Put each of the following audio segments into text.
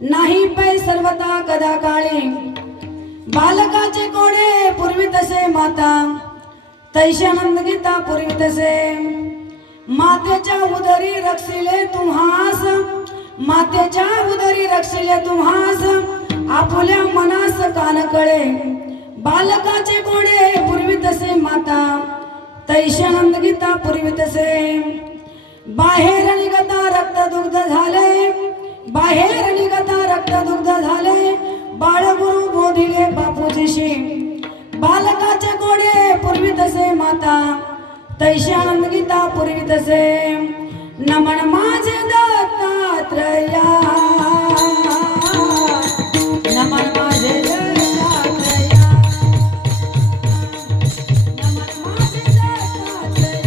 नाही पै सर्वता कदा काळी बालकाचे कोडे पूर्वी तसे माता तैशी आनंद गीता पूर्वी तसे मातेच्या उदरी रक्षिले तुम्हास मातेच्या उदरी रक्षिले तुम्हास आपुल्या मनास कान कळे बालकाचे कोडे पूर्वी तसे माता तैशी आनंद गीता पूर्वी तसे बाहेर निघता रक्त दुग्ध झाले बाहेर निघता रक्त दुग्ध झाले बाळगुरु बोधिले बापूजीशी बालकाचे गोडे पूर्वी तसे माता तैशी आनंद गीता पूर्वी तसे नमन माझे दत्तात्रया नमन माझे दत्तात्रया नमन माझे दत्तात्रया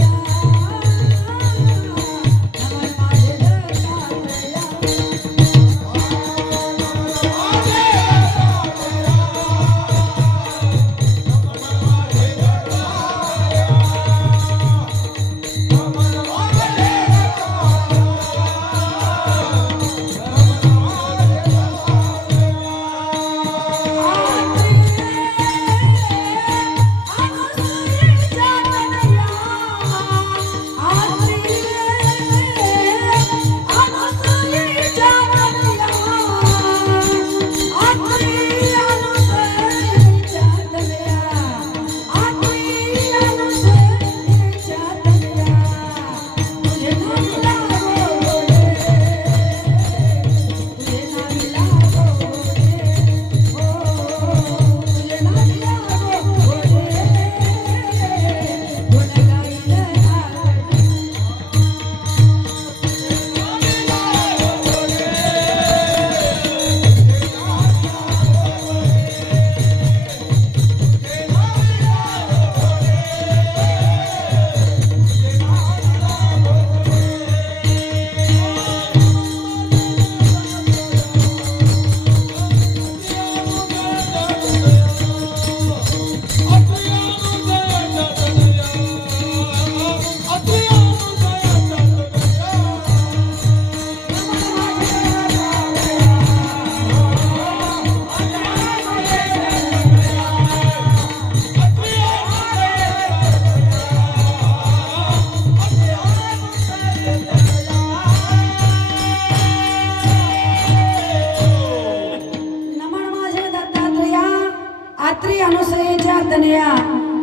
नमन माझे दत्तात्रया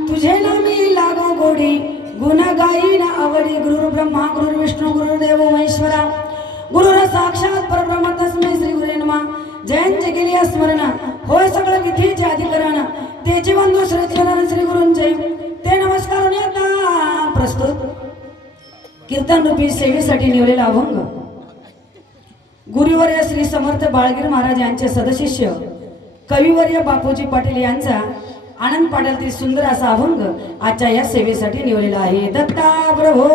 तुझे नामी लागो गोडी गुण गायी ना आवडी गुरु ब्रह्मा गुरु विष्णू गुरुदेव महेश्वरा गुरु साक्षात परब्रह्म तस्मै श्री गुरे नमः जयंती केली स्मरण होय सगळं विधीचे अधिकरण तेचे बंधू श्री श्री गुरूंचे ते नमस्कार नेता प्रस्तुत कीर्तन रूपी सेवेसाठी निवलेला अभंग गुरुवर्य श्री समर्थ बाळगीर महाराज यांचे सदशिष्य कविवर्य बापूजी पाटील यांचा आनंद पाडलतील सुंदर असा अभंग आजच्या या सेवेसाठी निवलेला आहे दत्ता प्रभो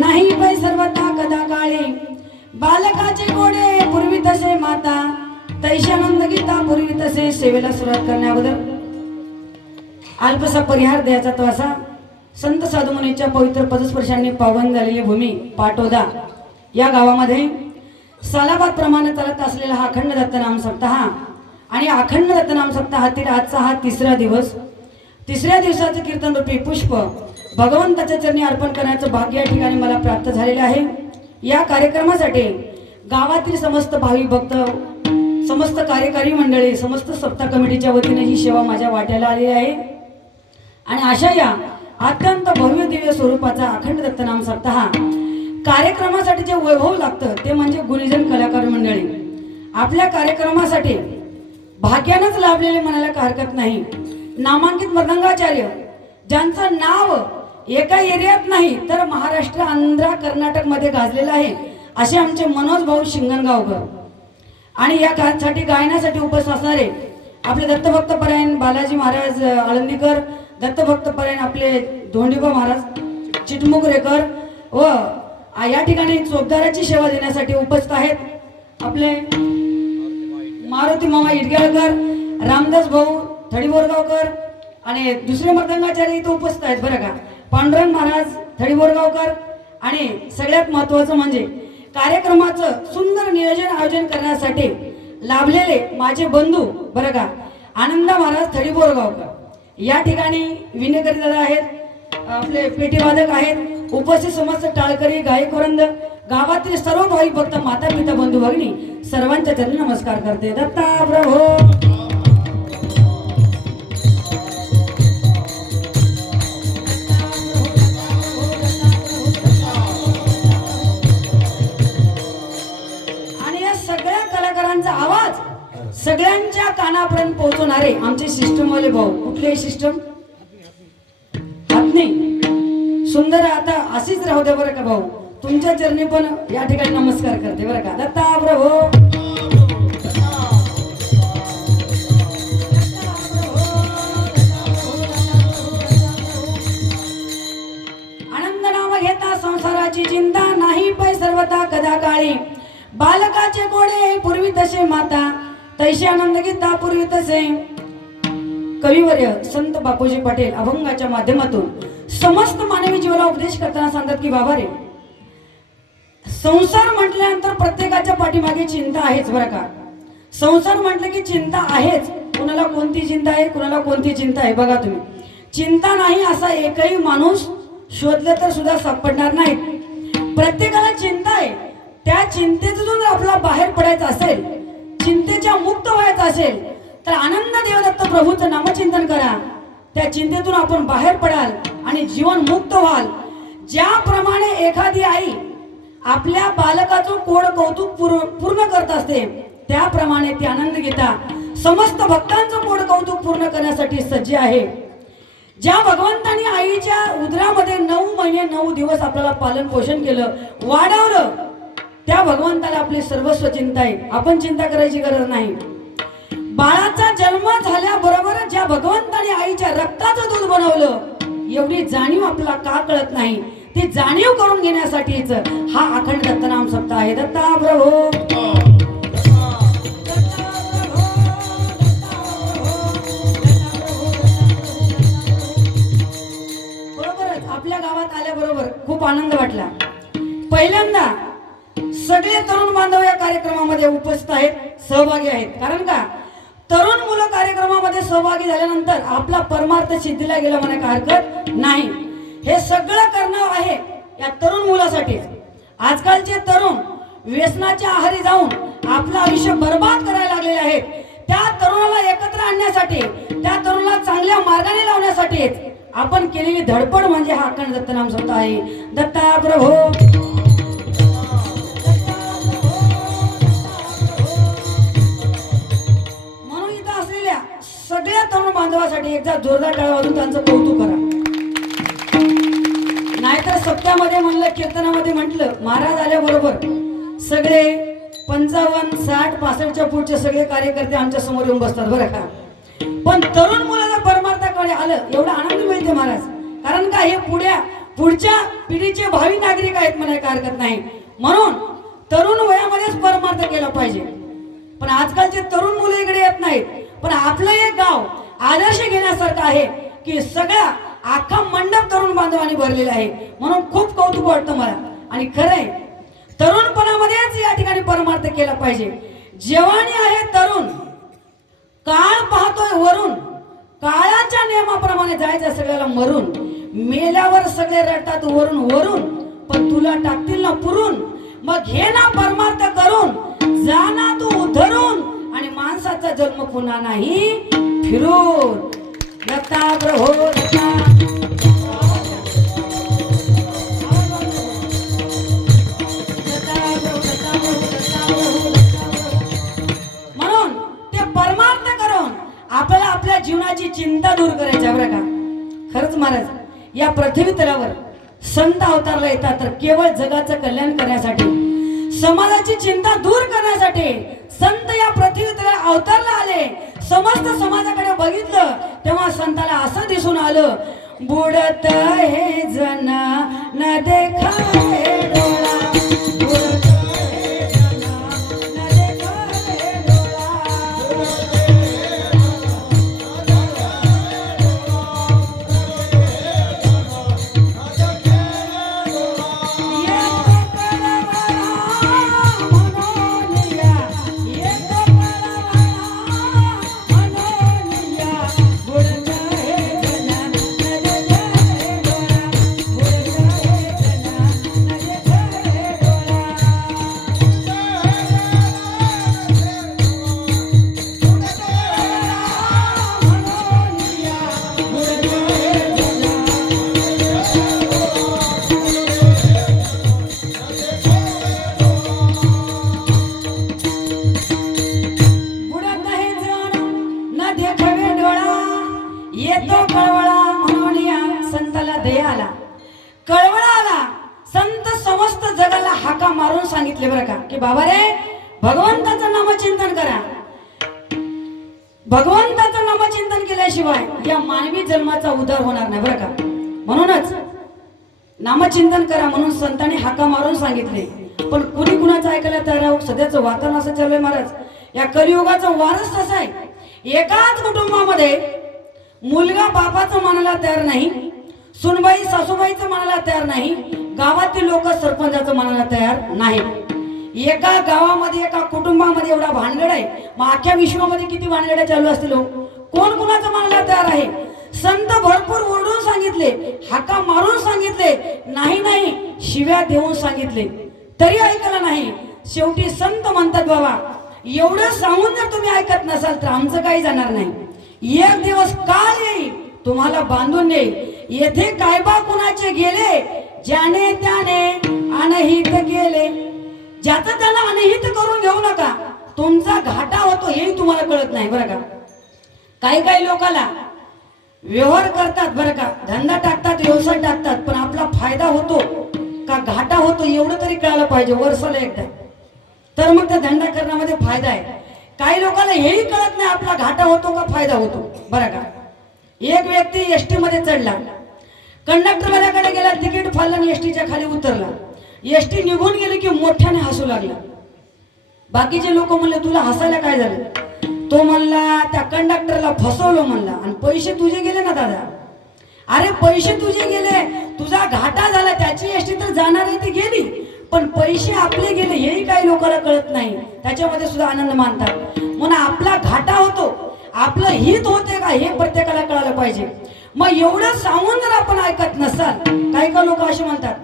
नाही पै सर्वता कदा काळे बालकाचे गोडे पूर्वी तसे माता तैशी आनंद गीता पूर्वी तसे सेवेला सुरुवात करण्या अगोदर अल्पसा परिहार द्यायचा तो असा संत साधू मुनीच्या पवित्र पदस्पर्शांनी पावन झालेली भूमी पाटोदा या गावामध्ये सालाबाद प्रमाणे चालत असलेला हा अखंड दत्तनाम सप्ताह आणि अखंड दत्तनाम सप्ताहातील आजचा हा तिसरा दिवस तिसऱ्या दिवसाचे कीर्तन रूपी पुष्प भगवंताच्या चरणी अर्पण करण्याचं भाग्य या ठिकाणी मला प्राप्त झालेले आहे। या कार्यक्रमासाठी गावातील समस्त भाविक भक्त समस्त कार्यकारी मंडळी, समस्त सप्ताह कमिटीच्या वतीने ही सेवा माझ्या वाट्याला आलेली आहे. आणि अशा या अत्यंत भव्य दिव्य स्वरूपाचा अखंड दत्तनाम सप्ताह कार्यक्रमासाठी जे वैभव लागतं ते म्हणजे गुणीजन कलाकार मंडळी. आपल्या कार्यक्रमासाठी भाग्यानंच लाभलेले म्हणायला काही हरकत नाही. नामांकित मृदंगाचार्य ज्यांचं नाव एका एरियात नाही तर महाराष्ट्र, आंध्र, कर्नाटक मध्ये गाजलेलं आहे असे आमचे मनोज भाऊ शिंगणगावकर. आणि या साठी गायनासाठी उपस्थित असणारे आपले दत्तभक्त परायण बालाजी महाराज आळंदीकर, दत्तभक्त परायण आपले धोंडीबा महाराज चिटमुकरेकर व या ठिकाणी चोपदाराची सेवा देण्यासाठी उपस्थित आहेत आपले मारुती मामा इटगेळकर, रामदास भाऊ थडीबोरगावकर आणि दुसरे मृदंगाचार्य इथे उपस्थित आहेत बरं का, पांडुरंग महाराज थडीबोरगावकर. आणि सगळ्यात महत्त्वाचं म्हणजे कार्यक्रमाचं सुंदर नियोजन आयोजन करण्यासाठी लाभलेले माझे बंधू बरं का, आनंदा महाराज थडीबोरगावकर. या ठिकाणी विनेकरी दादा आहेत, आपले पेटीवादक आहेत, उपस्थित समस्त टाळकरी, गायकवृंद, गावातील सर्व भाई भक्त, माता पिता, बंधू भगिनी सर्वांच्या चरणी नमस्कार करते. दत्ता प्रभो. आणि या सगळ्या कलाकारांचा आवाज सगळ्यांच्या कानापर्यंत पोहोचवणारे आमचे सिस्टम वाले भाऊ. कुठले सिस्टम हातनी सुंदर. आता अशीच राहू दे बरं का भाऊ, तुमच्या चरणी पण या ठिकाणी नमस्कार करते बरं का. दत्ता प्रभो. आनंद नाम घेता संसाराची चिंता नाही पै सर्वता कदा काळी. बालकाचे गोडे पूर्वी तसे माता, तैसे आनंद घेता पूर्वी तसे. कविवर्य संत बापूजी पाटील अभंगाच्या माध्यमातून समस्त मानवी जीवाला उपदेश करताना सांगतात की बाबा रे, संसार म्हटल्यानंतर प्रत्येकाच्या पाठीमागे चिंता आहेच बरं का. संसार म्हटलं की चिंता आहेच. कुणाला कोणती चिंता आहे, कुणाला कोणती चिंता आहे बघा तुम्ही. चिंता नाही असा एकही माणूस शोधले तर सुद्धा सापडणार नाही. प्रत्येकाला चिंता आहे. त्या चिंतेतून आपला बाहेर पडायचं असेल, चिंतेच्या मुक्त व्हायचं असेल तर आनंद देवदत्त प्रभूचं नामचिंतन करा. त्या चिंतेतून आपण बाहेर पडाल आणि जीवन मुक्त व्हाल. ज्याप्रमाणे एखादी आई आपल्या बालकाचं कोड कौतुक पूर्ण करत असते, त्याप्रमाणे ती आनंद घेता समस्त भक्तांचं कोड कौतुक पूर्ण करण्यासाठी सज्ज आहे. ज्या भगवंतानी आईच्या उदरामध्ये 9 महिने 9 दिवस आपल्याला पालन पोषण केलं, वाढवलं, त्या भगवंताला आपली सर्वस्व चिंता आहे. आपण चिंता करायची गरज नाही. बाळाचा जन्म झाल्याबरोबर ज्या भगवंताने आईच्या रक्ताचं दूध बनवलं, एवढी जाणीव आपल्याला का कळत नाही. ती जाणीव करून घेण्यासाठीच हा अखंड दत्तनाम सप्ताह आहे. दत्ता प्रभो. बरोबरच आपल्या गावात आल्याबरोबर खूप आनंद वाटला. पहिल्यांदा सगळे तरुण बांधव या कार्यक्रमामध्ये उपस्थित आहेत, सहभागी आहेत. कारण का, तरुण मुलं कार्यक्रमामध्ये सहभागी झाल्यानंतर आपला परमार्थ सिद्धीला गेला म्हणायला हरकत नाही. हे सगळं करणं आहे या तरुण मुलासाठीच. आजकालचे तरुण व्यसनाच्या आहारी जाऊन आपलं आयुष्य बर्बाद करायला लागलेले आहेत. त्या तरुणाला एकत्र आणण्यासाठी, त्या तरुणाला चांगल्या मार्गाने लावण्यासाठीच आपण केलेली धडपड म्हणजे हा अखंड दत्तनाम सप्ताह आहे. दत्ता प्रभो. सगळ्या तरुण बांधवासाठी एकदा जोरदार टाळ्या वाजून त्यांचं कौतुक करा. नाहीतर सप्त्यामध्ये म्हणलं, कीर्तनामध्ये म्हटलं, महाराज आल्याबरोबर सगळे 55, 60, 65च्या पुढचे सगळे कार्यकर्ते आमच्या समोर येऊन बसतात बरं का. पण तरुण मुलाला परमार्थाकडे आलं एवढा आनंद मिळते महाराज. कारण का, हे पुढच्या पिढीचे भावी नागरिक आहेत म्हणायला हरकत नाही. म्हणून तरुण वयामध्येच परमार्थ केला पाहिजे. पण आजकालचे तरुण मुलं इकडे येत नाहीत. पण आपलं एक गाव आदर्श घेण्यासारखं आहे की सगळा अख्खा मंडप तरुण बांधवांनी भरलेला आहे. म्हणून खूप कौतुक वाटतं मला. आणि खरंय, तरुणपणामध्येच या ठिकाणी परमार्थ केला पाहिजे. जवानी आहे तरुण, काळ पाहतोय वरून, काळाच्या नियमाप्रमाणे जायचं सगळ्याला मरून. मेल्यावर सगळे रडतात वरून वरून, पण तुला टाकतील ना पुरून. मग घे ना परमार्थ करून, जा ना तू उधरून आणि माणसाचा जन्म पुन्हा नाही फिरून. दत्ता प्रभो दत्ता. म्हणून ते परमार्थ करून आपल्याला आपल्या जीवनाची चिंता दूर करायची आहे बरं का. खरंच महाराज, या पृथ्वी तलावर संत अवतारला येतात तर केवळ जगाचं कल्याण करण्यासाठी, समाजाची चिंता दूर करण्यासाठी संत या पृथ्वी तलावर अवतारला आले. समस्त समाजाकडे बघितलं तेव्हा संताला असं दिसून आलं, बुडत हे जन न देखावे डोळा. सांगितले बरं का की बाबा रे, भगवंताचं नामचिंतन करा. भगवंताचं नामचिंतन केल्याशिवाय या मानवी जन्माचा उद्धार होणार नाही बरं का. म्हणूनच नामचिंतन करा म्हणून संतांनी हाका मारून सांगितले. पण कुणी कुणाचं ऐकायला तयार आहे? सध्याचं वातावरण असं चालू आहे महाराज. या कलियुगाचं वारस तसं आहे. एकाच कुटुंबामध्ये मुलगा बापाचं मानायला तयार नाही, सुनबाई सासूबाईचं मानायला तयार नाही, गावातील लोक सरपंचाचं मानायला तयार नाही. एका गावामध्ये एका कुटुंबामध्ये एवढा भानगड आहे, मग अख्ख्या विश्वामध्ये किती भानगड चालू असतील? कोण कुणाचं मानायला तयार आहे? संत भरपूर ओरडून सांगितले, हाका मारून सांगितले, नाही नाही शिव्या देऊन सांगितले, तरी ऐकलं नाही. शेवटी संत म्हणतात बाबा एवढं सांगून जर तुम्ही ऐकत नसाल तर आमचं काही जाणार नाही. एक दिवस काल येईल तुम्हाला बांधून येईल. येथे काय बा कुणाचे गेले, ज्याने त्याने अनहित गेले. ज्याचं त्याला अनहित करून घेऊ नका, तुमचा घाटा होतो हेही तुम्हाला कळत नाही बरं का. काही काही लोकांना व्यवहार करतात बरं का, धंदा टाकतात, व्यवसाय टाकतात, पण आपला फायदा होतो का घाटा होतो एवढं तरी कळायला पाहिजे वर्षाला एकदा, तर मग त्या धंदा करण्यामध्ये फायदा आहे. काही लोकांना हेही कळत नाही आपला घाटा होतो का फायदा होतो बरं का. एक व्यक्ती एसटी मध्ये चढला, कंडक्टर वाल्याकडे गेला, तिकीट फाडलं आणि एसटीच्या खाली उतरला. एसटी निघून गेली की मोठ्याने हसू लागला. बाकीचे लोक म्हणले तुला हसायला काय झालं? तो म्हणला त्या कंडक्टरला फसवलं म्हणला, आणि पैसे तुझे गेले ना दादा. अरे पैसे तुझे गेले, तुझा घाटा झाला, त्याची एसटी तर जाणार आहे ती गेली, पण पैसे आपले गेले हेही काही लोकांना कळत नाही, त्याच्यामध्ये सुद्धा आनंद मानतात. म्हणून आपला घाटा होतो, आपलं हित होते का हे प्रत्येकाला कळायला पाहिजे. मग एवढं सांगून जर आपण ऐकत नसाल, काही काही लोक असे म्हणतात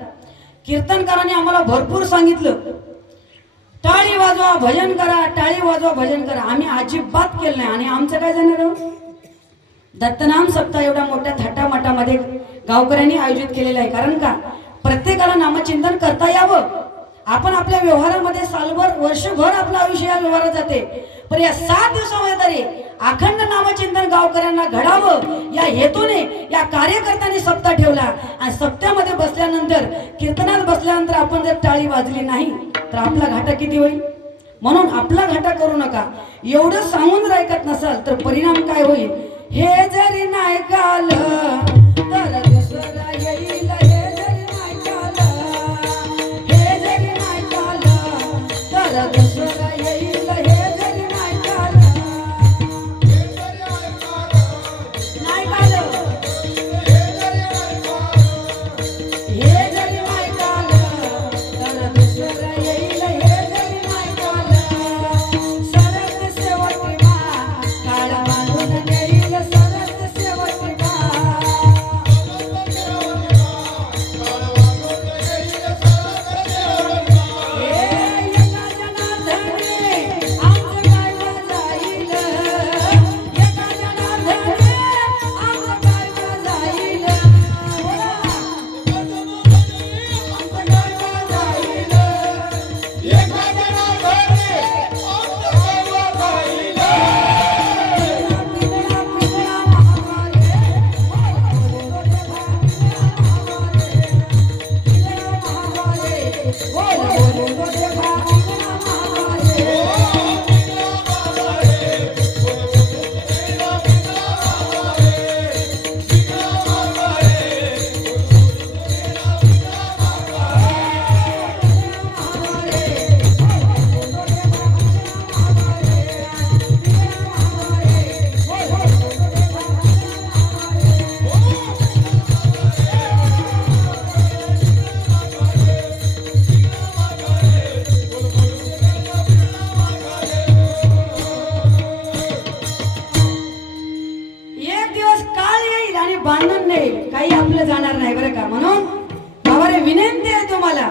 कीर्तनकारांनी आम्हाला भरपूर सांगितलं टाळी वाजवा भजन करा, टाळी वाजवा भजन करा, आम्ही अजिबात केलं नाही. आणि आमचं काय जाणार? दत्तनाम सप्ताह एवढ्या मोठ्या थाटामाटामध्ये गावकऱ्यांनी आयोजित केलेलं आहे. कारण का प्रत्येकाला नामचिंतन करता यावं. आपण आपल्या व्यवहारामध्ये सालभर वर्षभर आपलं आयुष्य या व्यवहारात जाते, पण या 7 दिवसामध्ये तरी अखंड नामचिंतन गावकऱ्यांना घडावं या हेतूने या कार्यकर्त्यांनी सप्ताह ठेवला. आणि सप्त्यामध्ये बसल्यानंतर कीर्तनात बसल्यानंतर आपण जर टाळी वाजली नाही तर आपला घाटा किती होईल? म्हणून आपला घाटा करू नका. एवढं सांगून जर ऐकत नसाल तर परिणाम काय होईल? हे जरी नाही काल तर दुसरा येईल, हे जरी नाही काल, हे जरी नाही काल तर दुसरा येईल, हे जरी नाही काल, नाही काल, हे जरी नाही काल तर दुसरा येईल, हे जरी नाही काल. सरत शेवटी काळ बांधून देईल, सरत शेवटी काळ आणि भांडण नाही, काही आपलं जाणार नाही बरं का. म्हणून बाबारे विनंती आहे तुम्हाला,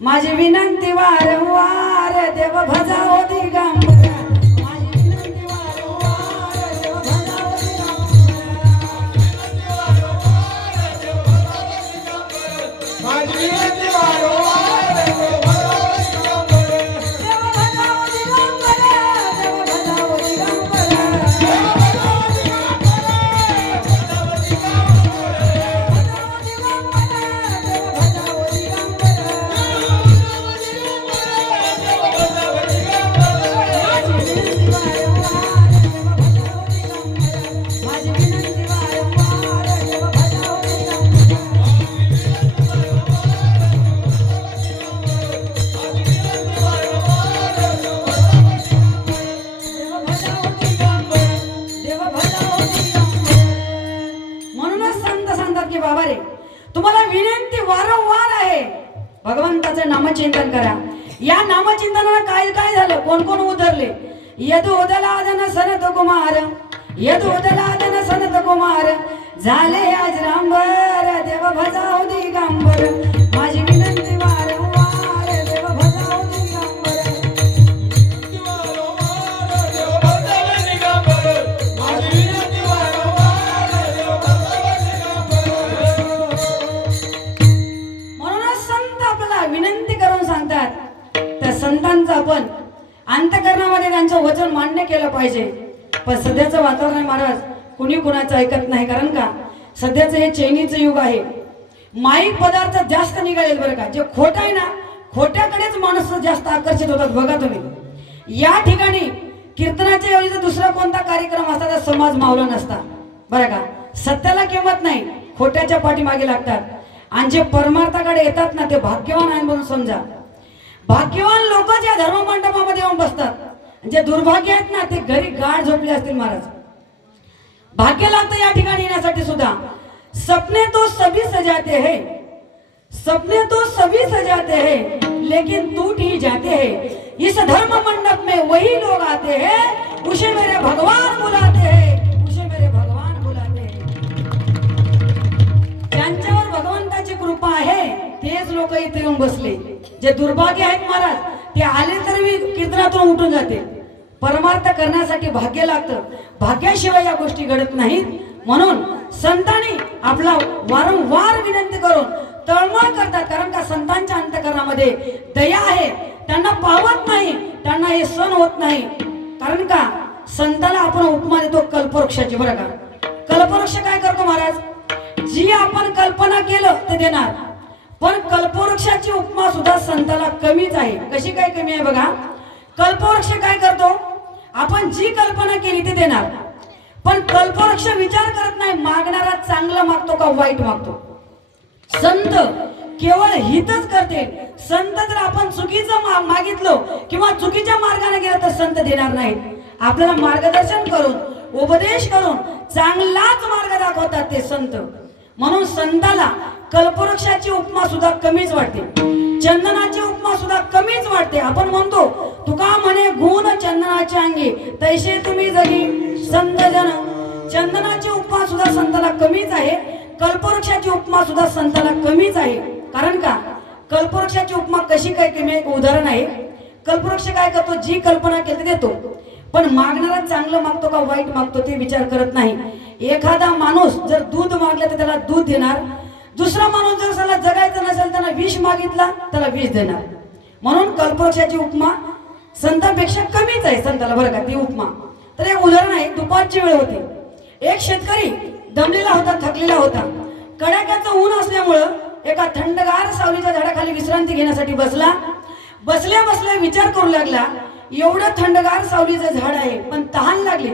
माझी विनंती वारंवार देव भजाओ दिगंबरा. माझी विनंती वारंवार देव भजाओ दिगंबरा. माझी विनंती वारंवार देव भजाओ दिगंबरा. देव भजाओ दिगंबरा, देव भजाओ दिगंबरा. म्हणूनच संत सांगतात की बाबा रे, तुम्हाला विनंती वारंवार आहे, भगवंताचं नामचिंतन करा. या नामचिंतनाला काय काय झालं, कोण कोण उतरले. यद उदलादन सनत कुमार, यद उदलादन सनत कुमार, झाले आज रांबर देव भजाओ दिगंबर. माझी विनंती वारंवार देव भजाओ दिगंबर. म्हणूनच संत आपल्याला विनंती करून सांगतात. त्या संतांचं आपण अंतःकरणामध्ये त्यांचं वचन मान्य केलं पाहिजे. पण सध्याचं वातावरण आहे महाराज, कुणी कुणाचं ऐकत नाही. कारण का सध्याचं हे चैनीचं युग आहे. माईक पदार्थ जास्त निघालेत बरं का. जे खोटं आहे ना, खोट्याकडेच माणसं जास्त आकर्षित होतात. बघा तुम्ही या ठिकाणी कीर्तनाच्या ऐवजी दुसरा कोणता कार्यक्रम असता तर समाज मावला नसता बरं का. सत्याला किंमत नाही, खोट्याच्या पाठीमागे लागतात. आणि जे परमार्थाकडे येतात ना ते भाग्यवान आहे म्हणून समजा. भाग्यवान लोक ज्या धर्ममंडपामध्ये येऊन बसतात, जे दुर्भाग्य आहेत ना ते घरी गाढ झोपले असतील महाराज. भाग्य लागतं या ठिकाणी येण्यासाठी सुद्धा. सपने तो सभी सजाते हैं, सपने तो सभी सजाते हैं, लेकिन टूट ही जाते हैं. इस धर्म मंडप में वही लोग आते हैं, उसे मेरे भगवान बुलाते हैं, उसे मेरे भगवान बुलाते हैं. ज्यांच्यावर भगवंताची कृपा आहे तेच लोक इथे येऊन बसले. जे दुर्भाग्य आहेत महाराज ते आले तरी कीर्तनातून उठून जाते. परमार्थ करण्यासाठी भाग्य लागतं, भाग्याशिवाय या गोष्टी घडत नाहीत. म्हणून संतांनी आपला वारंवार विनंती करून तळमळ करतात. कारण का संतांच्या अंतःकरणामध्ये दया आहे, त्यांना पावत नाही, त्यांना हे सण होत नाही. कारण का संताला आपण उपमा देतो कल्पवृक्षाची बरं का. कल्पवृक्ष काय करतो महाराज, जी आपण कल्पना केलं ते देणार. पण कल्पवृक्षाची उपमा सुद्धा संताला कमीच आहे. कशी काय कमी आहे बघा. कल्पवृक्ष काय करतो, आपण जी कल्पना केली ते देणार. पण कल्पवृक्ष विचार करत नाही, मागणारा चांगला मागतो का वाईट मागतो. संत केवळ हितच करते. संत जर आपण चुकीचं मागितलं किंवा चुकीच्या मार्गाने गेलं तर संत देणार नाहीत. आपल्याला मार्गदर्शन करून उपदेश करून चांगलाच मार्ग दाखवतात ते संत. म्हणून संताला कल्पवृक्षाची उपमा सुद्धा कमीच वाटते, चंदनाची उपमा सुद्धा कमीच वाटते. आपण म्हणतो तुका म्हणे गुण चंदनाच्या अंगी, तैसे तुम्ही जगी संत जन. चंदनाची उपमा सुद्धा संताला कमीच आहे, कल्पवृक्षाची उपमा सुद्धा संताला कमीच आहे. कारण का कल्पवृक्षाची उपमा कशी काय कमी आहे, एक उदाहरण आहे. कल्पवृक्ष काय करतो, जी कल्पना केली ते देतो, पण मागणारा चांगलं मागतो का वाईट मागतो ते विचार करत नाही. एखादा माणूस जर दूध मागला तर त्याला दूध देणार, दुसरा माणूस जर त्याला जगायचं नसेल त्याला विष मागितला त्याला विष देणार. म्हणून कल्पवृक्षाची उपमा संतांपेक्षा कमीच आहे संताला बरं का ती उपमा. तर एक उदाहरण आहे. दुपारची वेळ होती, एक शेतकरी दमलेला होता, थकलेला होता. कडाक्याचं ऊन असल्यामुळं एका थंडगार सावलीच्या झाडाखाली विश्रांती घेण्यासाठी बसला. बसल्या बसल्या विचार करू लागला, एवढं थंडगार सावलीचं झाड आहे पण तहान लागली,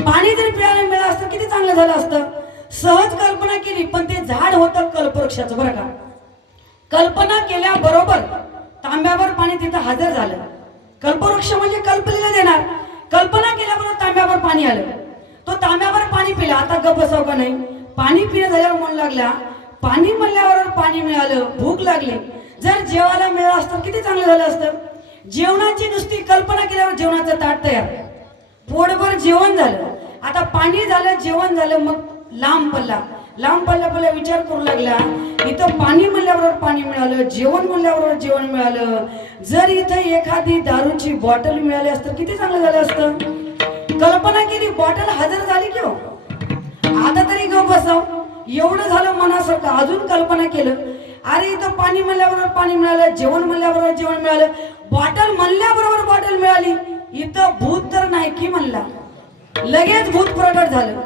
पाणी जरी प्यायला मिळालं असतं किती चांगलं झालं असतं. सहज कल्पना केली, पण ते झाड होतं कल्पवृक्षाचं बरं का. कल्पना केल्याबरोबर तांब्यावर पाणी तिथं हजर झालं. कल्पवृक्ष म्हणजे कल्पलेलं देणार. कल्पना केल्याबरोबर तांब्यावर पाणी आलं, तो तांब्यावर पाणी पिला. आता गप बसाव का नाही, पाणी पिणं झाल्यावर मन लागला, पाणी म्हणल्यावर पाणी मिळालं, भूक लागली. जर जेवायला मिळालं असतं किती चांगलं झालं असतं. जेवणाची नुसती कल्पना केल्यावर जेवणाचं ताट तयार, पोटभर जेवण झालं. आता पाणी झालं, जेवण झालं, मग लांब पल्ला विचार करू लागला. इथं पाणी म्हणल्याबरोबर पाणी मिळालं, जेवण म्हणल्याबरोबर जेवण मिळालं. जर इथं एखादी दारूची बॉटल मिळाली असतं किती चांगलं झालं असतं. कल्पना केली, बॉटल हजर झाली की हो. आता तरी गप बसाव, एवढं झालं मनासारखं. अजून कल्पना केलं, अरे इथं पाणी म्हणल्याबरोबर पाणी मिळालं, जेवण म्हणल्याबरोबर जेवण मिळालं, बॉटल म्हणल्याबरोबर बॉटल मिळाली. इथं भूत तर नाही की म्हणला, लगेच भूत प्रकट झालं.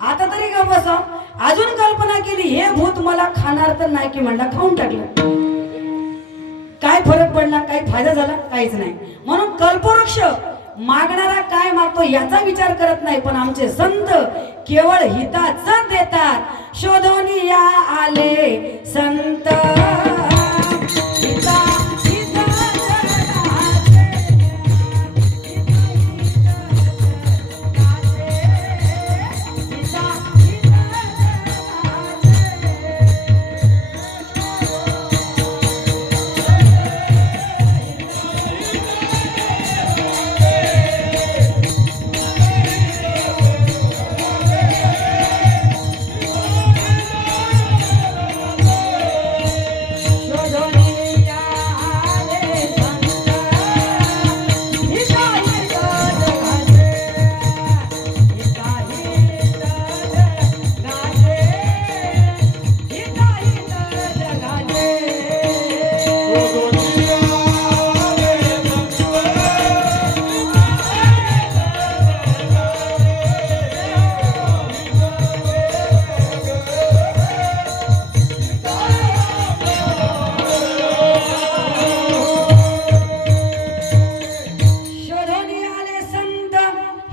आता तरी गप बसाव. अजून कल्पना केली, हे भूत मला खाणार तर नाही की म्हणला, खाऊन टाकलं. काय फरक पडला, काय फायदा झाला, काहीच नाही. म्हणून कल्पवृक्ष मागणारा काय मागतो याचा विचार करत नाही, पण आमचे संत केवळ हिताच देतात. शोधोनी या आले संत हिता हिता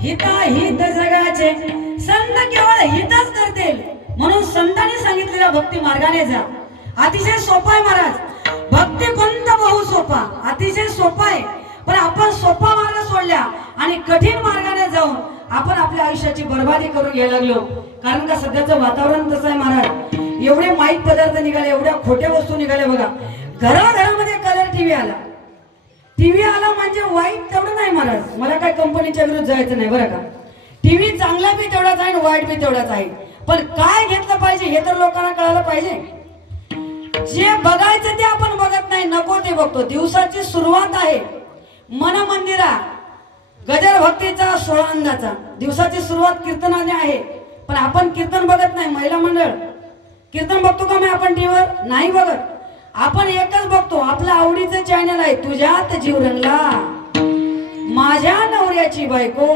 जगाचे, हिता हिता हित जगाचे. संत केवळ हितच करतील, म्हणून संतांनी सांगितलेल्या भक्ती मार्गाने जा. अतिशय सोपा आहे महाराज, भक्ती कोणता बहु सोपा, अतिशय सोपा आहे. पण आपण सोपा मार्ग सोडल्या आणि कठीण मार्गाने जाऊन आपण आपल्या आयुष्याची बर्बादी करून घ्यायला लागलो. कारण का सध्याचं वातावरण तसं आहे महाराज. एवढे माईक पदार्थ निघाले, एवढ्या खोट्या वस्तू निघाल्या. बघा, घराघरामध्ये कलर टीव्ही आला. टीव्ही आला म्हणजे वाईट तेवढं नाही महाराज, मला काय कंपनीच्या विरुद्ध जायचं नाही बरं का. टीव्ही चांगला बी तेवढाच आहे आणि वाईट बी तेवढाच आहे. पण काय घेतलं पाहिजे हे तर लोकांना कळायला पाहिजे. जे बघायचं ते आपण बघत नाही, नको ते बघतो. दिवसाची सुरुवात आहे मन मंदिरा गजर भक्तीचा 16 अंगाचा. दिवसाची सुरुवात कीर्तनाने आहे, पण आपण कीर्तन बघत नाही. महिला मंडळ कीर्तन बघतो का मी आपण टीव्हीवर? नाही बघत. आपण एकच बघतो, आपलं आवडीचं चॅनल आहे, तुझ्यात जीव रंगला, माझ्या नवऱ्याची बायको,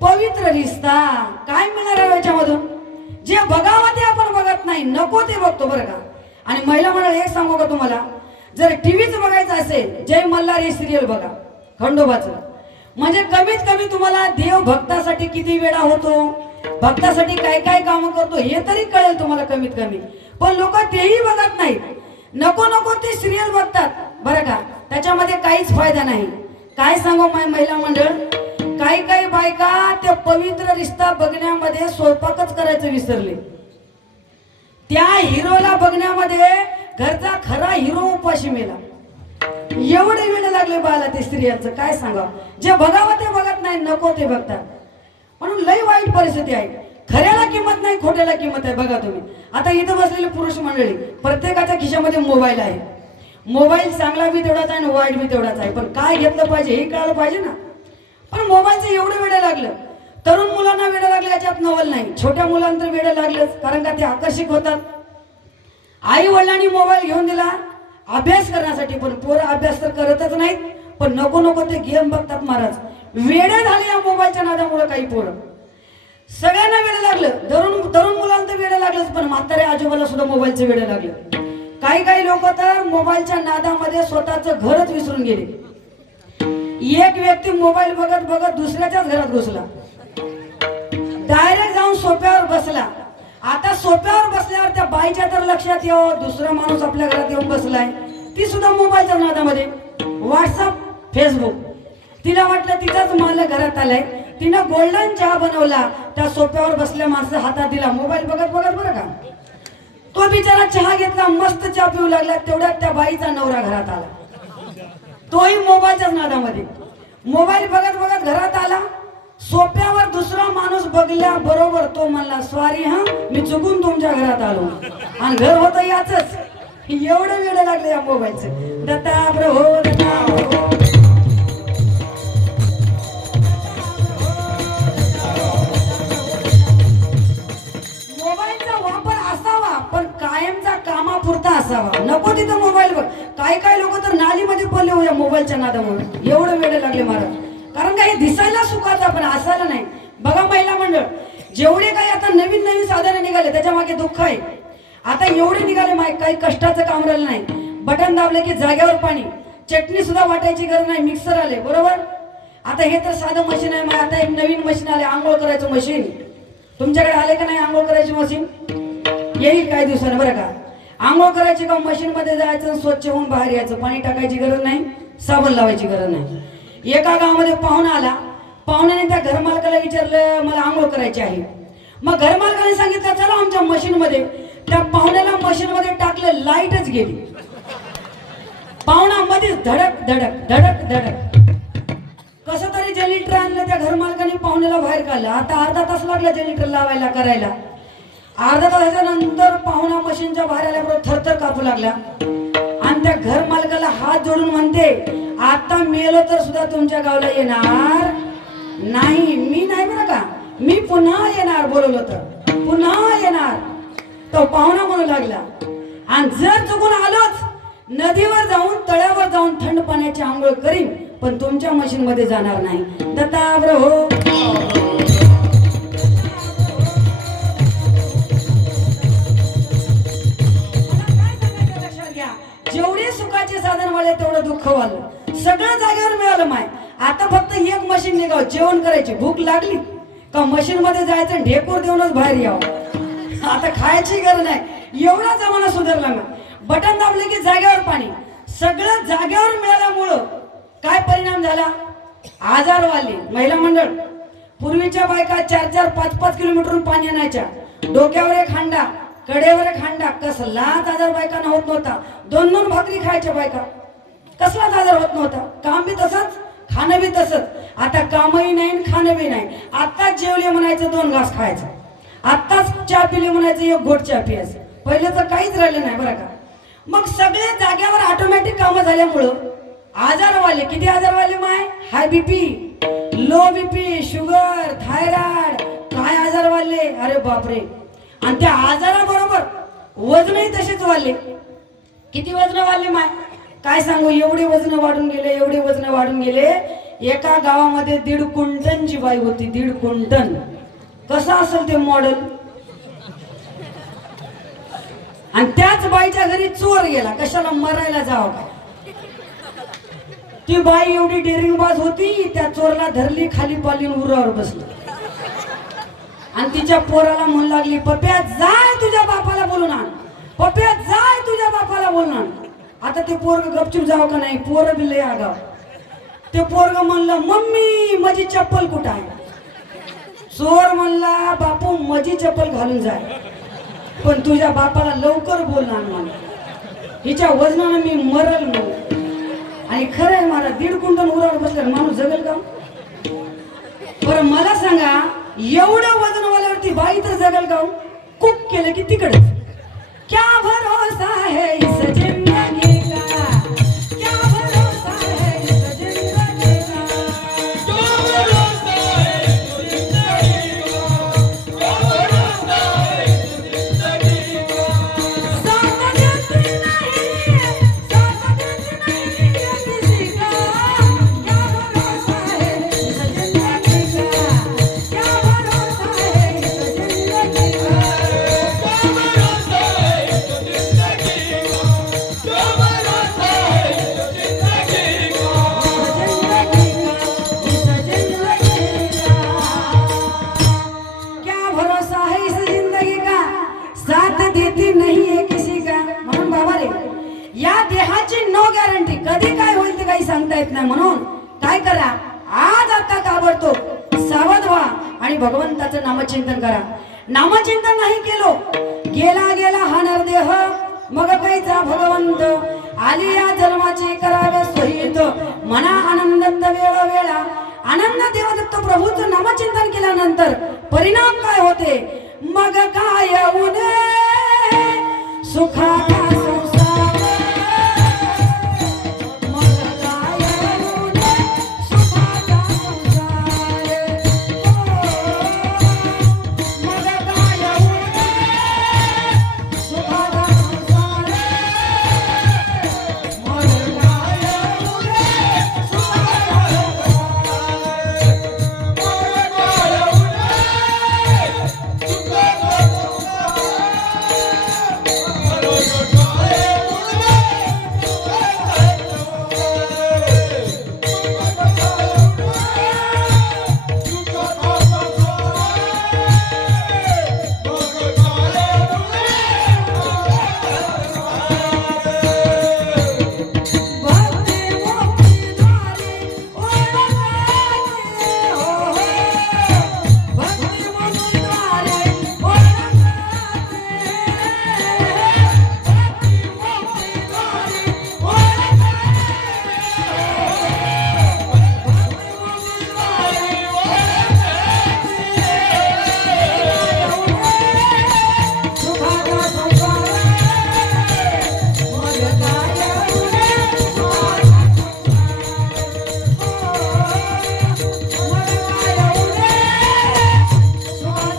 पवित्र रिश्ता. काय मिळणार आहे याच्यामधून? जे बघावं ते आपण बघत नाही, नको ते बघतो बरं का. आणि महिला मंडळ एक सांगू का तुम्हाला, जर टीव्हीच बघायचं असेल, जय मल्हार हे सिरियल बघा खंडोबाचं. म्हणजे कमीत कमी तुम्हाला देव भक्तासाठी किती वेळा होतो, भक्तासाठी काय काय काम करतो हे तरी कळेल तुम्हाला कमीत कमी. पण लोक तेही बघत नाहीत, नको नको ते सिरियल बघतात बरं का. त्याच्यामध्ये काहीच फायदा नाही. काय सांगू महिला मंडळ, काही काही बायका त्या पवित्र रिश्ता बघण्यामध्ये स्वयंपाकच करायचं विसरले. त्या हिरोला बघण्यामध्ये घरचा खरा हिरो उपाशी मेला. एवढे वेळ लागले बाला ते स्त्रियांचं, काय सांगावं. जे बघावं ते बघत नाही, नको ते बघतात. म्हणून लई वाईट परिस्थिती आहे. खऱ्याला किंमत नाही, खोट्याला किंमत आहे. बघा तुम्ही आता इथं बसलेले पुरुष मंडळी, प्रत्येकाच्या खिशामध्ये मोबाईल आहे. मोबाईल चांगला बी तेवढाच आहे आणि वाईट बी तेवढाच आहे. पण काय घेतलं पाहिजे हे कळायला पाहिजे ना. पण मोबाईलचं एवढं वेळ लागलं, तरुण मुलांना वेळ लागलं याच्यात नवल नाही. छोट्या मुलांना तर वेळ लागलंच, कारण का ते आकर्षित होतात. आई वडिलांनी मोबाईल घेऊन दिला अभ्यास करण्यासाठी, पण पोरं अभ्यास तर करतच नाहीत, पण नको नको ते गेम बघतात महाराज. वेडे झाले या मोबाईलच्या नादामुळे काही पोरं. सगळ्यांना वेळ लागलं, तरुण मुलांना तर वेळ लागलंच, पण म्हाताऱ्या आजोबाला सुद्धा मोबाईलचं वेळ लागलं. काही काही लोक तर मोबाईलच्या नादामध्ये स्वतःचं घरच विसरून गेले. एक व्यक्ती मोबाईल बघत बघत दुसऱ्याच्याच घरात घुसला, डायरेक्ट जाऊन सोफ्यावर बसला. आता सोफ्यावर बसल्यावर त्या बाईच्या तर लक्षात येऊ दुसरा माणूस आपल्या घरात येऊन बसलाय, ती सुद्धा मोबाईलच्या नादामध्ये व्हॉट्सअप फेसबुक. तिला वाटलं तिचाच मालक घरात आलाय, तिनं गोल्डन चहा बनवला, त्या सोफ्यावर बसल्या माणसं हातात दिला, मोबाईल बघत बघत बरं का. तो बिचारा चहा घेतला, मस्त चहा पिऊ लागला, तेवढ्यात त्या बाईचा नवरा घरात आला, तोही मोबाईलच्याच नादामध्ये. मोबाईल बघत बघत घरात आला, सोप्यावर दुसरा माणूस बघल्या बरोबर तो म्हणला स्वारी हा मी चुकून तुमच्या घरात आलो आणि घर होतं याचंच. एवढं वेळ लागले या मोबाईलचं. दत्ता प्रभो दत्ता प्रभो. मोबाईलचा वापर असावा पण कायमचा कामापुरता असावा. नको तिथं मोबाईल बघ. काही लोक तर नालीमध्ये पडले हो या मोबाईलच्या नादामुळे. एवढं वेळ लागले महाराज. कारण काही दिसायला सुखाचा पण असायला नाही. बघा महिला मंडळ जेवढे काही आता नवीन साधने निघाले त्याच्या मागे दुःख आहे. आता एवढे निघाले माहीत काही कष्टाचं काम राहिलं नाही. बटन दाबले की जागेवर पाणी. चटणी सुद्धा वाटायची गरज नाही. मिक्सर आले बरोबर. आता हे तर साधं मशीन आहे. आता एक नवीन मशीन आले आंघोळ करायचं मशीन. तुमच्याकडे आले का नाही आंघोळ करायची मशीन? येईल काही दिवसाने बरं का. आंघोळ करायची का मशीन मध्ये जायचं स्वच्छ होऊन बाहेर यायचं. पाणी टाकायची गरज नाही साबण लावायची गरज नाही. एका गावामध्ये पाहुणा आला. पाहुण्याने त्या घरमालकाला विचारलं मला आंघोळ करायची आहे. मग घरमालकाने सांगितलं चला आमच्या मशीन मध्ये. त्या पाहुण्याला मशीन मध्ये टाकलं लाईटच गेली. पाहुणा मध्येच धडक धडक धडक धडक. कसं तरी जनरेटर आणलं त्या घरमालकाने पाहुण्याला बाहेर काढलं. आता अर्धा तास लागला जनरेटर लावायला करायला. अर्धा तासाच्या नंतर पाहुणा मशीनच्या बाहेर आल्याबरोबर थरथर कापू लागला आणि त्या घर मालकाला हात जोडून म्हणते आता मेलो तर सुद्धा तुमच्या गावाला येणार नाही. मी नाही बरं का. मी पुन्हा येणार. बोलवलं तर पुन्हा येणार. तो पाहुणा म्हणू लागला आणि जर चुकून आलोच नदीवर जाऊन तळ्यावर जाऊन थंड पाण्याची आंघोळ करीन पण तुमच्या मशीन मध्ये जाणार नाही. दत्ता प्रभो. जेवढे सुखाचे साधन वाले तेवढं दुःख वालं. सगळं जागेवर मिळालं माय. आता फक्त एक मशीन निघाव. जेवण करायची भूक लागली का मशीन मध्ये जायचं ढेकूर देऊनच बाहेर यावं. आता खायची गरज नाही. एवढा जमाना सुधारला ना. बटन दाबले की जागेवर पाणी. सगळं जागेवर मिळाल्यामुळं काय परिणाम झाला? आजार वाढले. महिला मंडळ पूर्वीच्या बायका 4-4, 5-5 किलोमीटरहून पाणी आणायच्या. डोक्यावर एक हांडा कडेवर एक हांडा. कसलाच आजार बायकांना होत नव्हता. 2-2 भाकरी खायच्या बायका. कसलाच आजार होत नव्हता. काम बी तसंच खाणं बी तसंच. आता कामही नाही खाणं बी नाही. आत्ताच जेवले म्हणायचं 2 घास खायचं. आत्ताच चहा पिले म्हणायचं 1 घोट चहा पियायचं. पहिले तर काहीच राहिलं नाही बरं का. मग सगळे जाग्यावर ऑटोमॅटिक कामं झाल्यामुळं आजार वाढले. किती आजार वाढले माय? High BP, low BP, sugar, thyroid, काय आजार वाढले. अरे बापरे. आणि त्या आजाराबरोबर वजनही तसेच वाढले. किती वजन वाढले माय? काय सांगू. एवढे वजन वाढून गेले. एवढे वजन वाढून गेले. एका गावामध्ये 1.5 क्विंटनची बाई होती. 1.5 क्विंटन. कसं असेल ते मॉडेल. आणि त्याच बाईच्या घरी चोर गेला. कशाला मरायला जावं का. ती बाई एवढी डेरिंगबाज होती. त्या चोरला धरली खाली पाली उरावर बसली आणि तिच्या पोराला म्हणू लागली पप्प्या जाय तुझ्या बापाला बोलून आण. पप्प्या जाय तुझ्या बापाला बोलून आण. आता ते पोरग गपचूप जावं का नाही. पोर बी लय आगाव. ते पोरग म्हणलं मम्मी माझी चप्पल कुठं आहे. चोर म्हणला बापू माझी चप्पल घालून जाय पण तुझ्या बापाला लवकर बोलणार मला. हिच्या वजनानं मी मरल म्हणून. आणि खरं आहे मला 1.5 क्विंटल उरावर बसल्यावर माणूस जगल का? बरं मला सांगा एवढं वजन वाल्यावरती बाई तर जगल का? कुक केलं की तिकडे. क्या भरोसा है इस जिंदगी का, क्या भरोसा है इस जिंदगी का, क्या भरोसा है इस जिंदगी का, क्या भरोसा है इस जिंदगी का. साथ देती नहीं ये किसी का. क्या भरोसा है इस जिंदगी का, क्या भरोसा है इस जिंदगी का. या देहाची नो गॅरंटी. कधी काय होईल ते काही सांगता येत नाही. म्हणून काय करा आज आता ताबडतोब सावध व्हा आणि भगवंताचं नामचिंतन करा. नामचिंतन नाही केलो गेला गेला हा नरदेह मग काहीचा भगवंत. आली या जन्माची करावे सोयीत मना आनंदत वेळोवेळा आनंद देवदत्त प्रभूचं नामचिंतन केल्यानंतर परिणाम काय होते? मग काय उने सुखाचा संसार, मग काय उने सुखाचा संसार, मग काय उने सुखाचा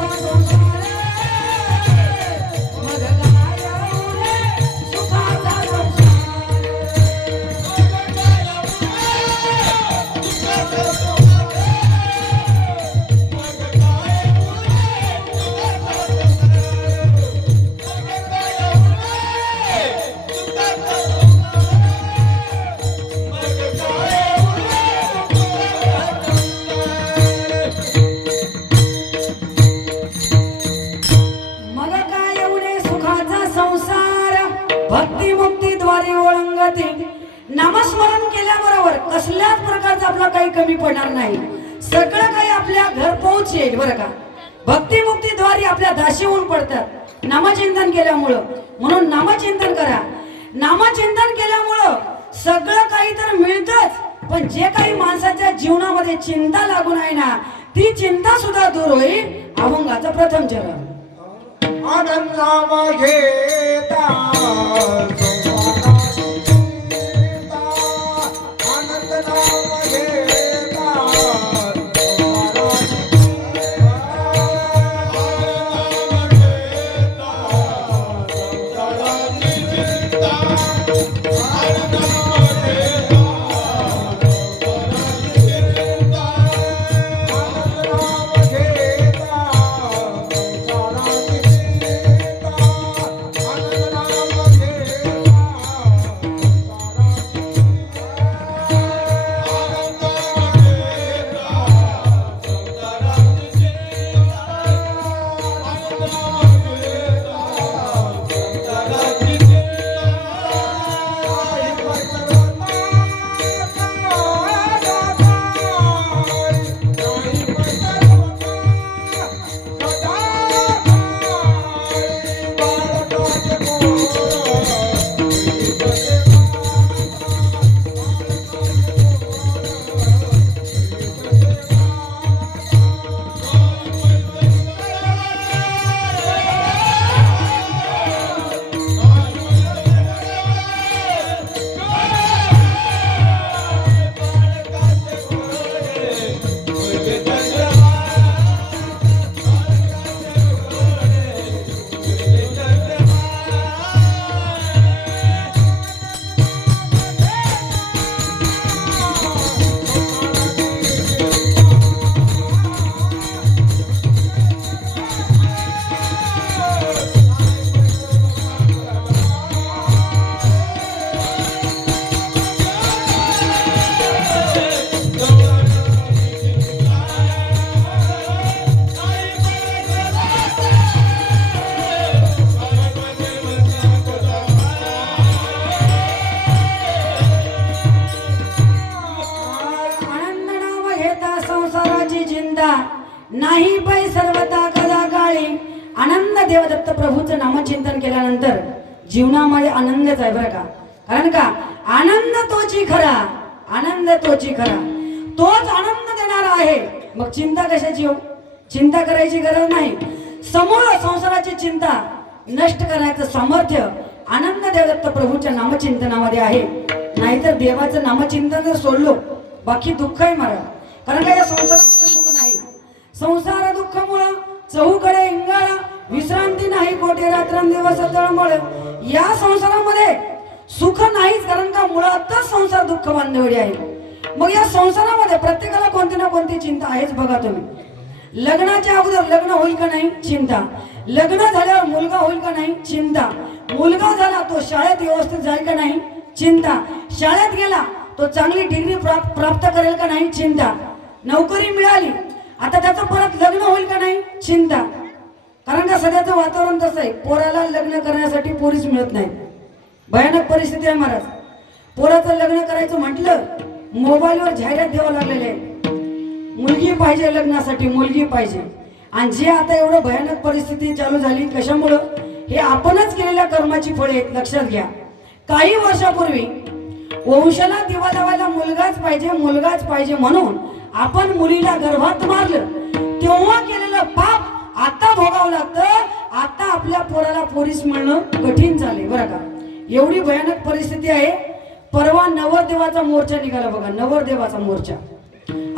संसार, मग काय उने सुखाचा भक्ती मुक्तीद्वारे ओळंगते. नामस्मरण केल्याबरोबर कसल्याच प्रकारचा आपला काही कमी पडणार नाही. सगळं काही आपल्या घर पोहोच येईल बरं का. भक्ती मुक्तीद्वारे आपल्या दाशी होऊन पडतात नामचिंतन केल्यामुळं. म्हणून नामचिंतन करा. नामचिंतन केल्यामुळं सगळं काही तर मिळतच, पण जे काही माणसाच्या जीवनामध्ये चिंता लागून आहे ना, ती चिंता सुद्धा दूर होईल. अभंगाचं प्रथम चरण. आनंद नाम घेता आनंद नाम घेता नाही पै सर्वता कदा काळी. आनंद देवदत्त प्रभूचं नामचिंतन केल्यानंतर जीवनामध्ये आनंदच आहे बरं का. कारण का आनंद तोची खरा, आनंद तोची खरा. तोच आनंद देणारा आहे मग चिंता कशाची हो? चिंता करायची गरज नाही. समूळ संसाराची चिंता नष्ट करायचं सामर्थ्य आनंद देवदत्त प्रभूच्या नामचिंतनामध्ये आहे. नाहीतर देवाचं नामचिंतन जर सोडलो बाकी दुःख आहे मला. कारण का या संसारामध्ये सुख नाही. संसार दुःखामुळं चहूकडे इंगाळा, विश्रांती नाही कोठे रात्रंदिवस तळमळ. या संसारामध्ये सुख नाहीच. कारण का मुळातच संसार दुःख बांधवडी आहे. मग या संसारामध्ये प्रत्येकाला कोणती ना कोणती चिंता आहेच. बघा तुम्ही, लग्नाच्या अगोदर लग्न होईल का नाही चिंता, लग्न झाल्यावर मुलगा होईल का नाही चिंता, मुलगा झाला तो शाळेत व्यवस्थित जाईल का नाही चिंता, शाळेत गेला तो चांगली डिग्री प्राप्त करेल का नाही चिंता, नोकरी मिळाली आता त्याचं परत लग्न होईल का नाही चिंता. कारण का सध्याचं वातावरण तसं आहे, पोराला लग्न करण्यासाठी पोरीच मिळत नाही. भयानक परिस्थिती आहे महाराज. पोराचं लग्न करायचं म्हटलं मोबाईलवर जाहिरात द्यावं लागलेले आहे, मुलगी पाहिजे लग्नासाठी, मुलगी पाहिजे. आणि जे आता एवढं भयानक परिस्थिती चालू झाली कशामुळं, हे आपणच केलेल्या कर्माची फळे आहेत. लक्षात घ्या, काही वर्षापूर्वी वंशाला दिवा लावायला मुलगाच पाहिजे, मुलगाच पाहिजे म्हणून आपण मुलीला गर्भात मारलं. तेव्हा केलेलं पाप आता भोगावं लागतं. आता आपल्या पोराला पोरीस मिळणं कठीण झाले बरं का. एवढी भयानक परिस्थिती आहे. परवा नवरदेवाचा मोर्चा निघाला बघा, नवरदेवाचा मोर्चा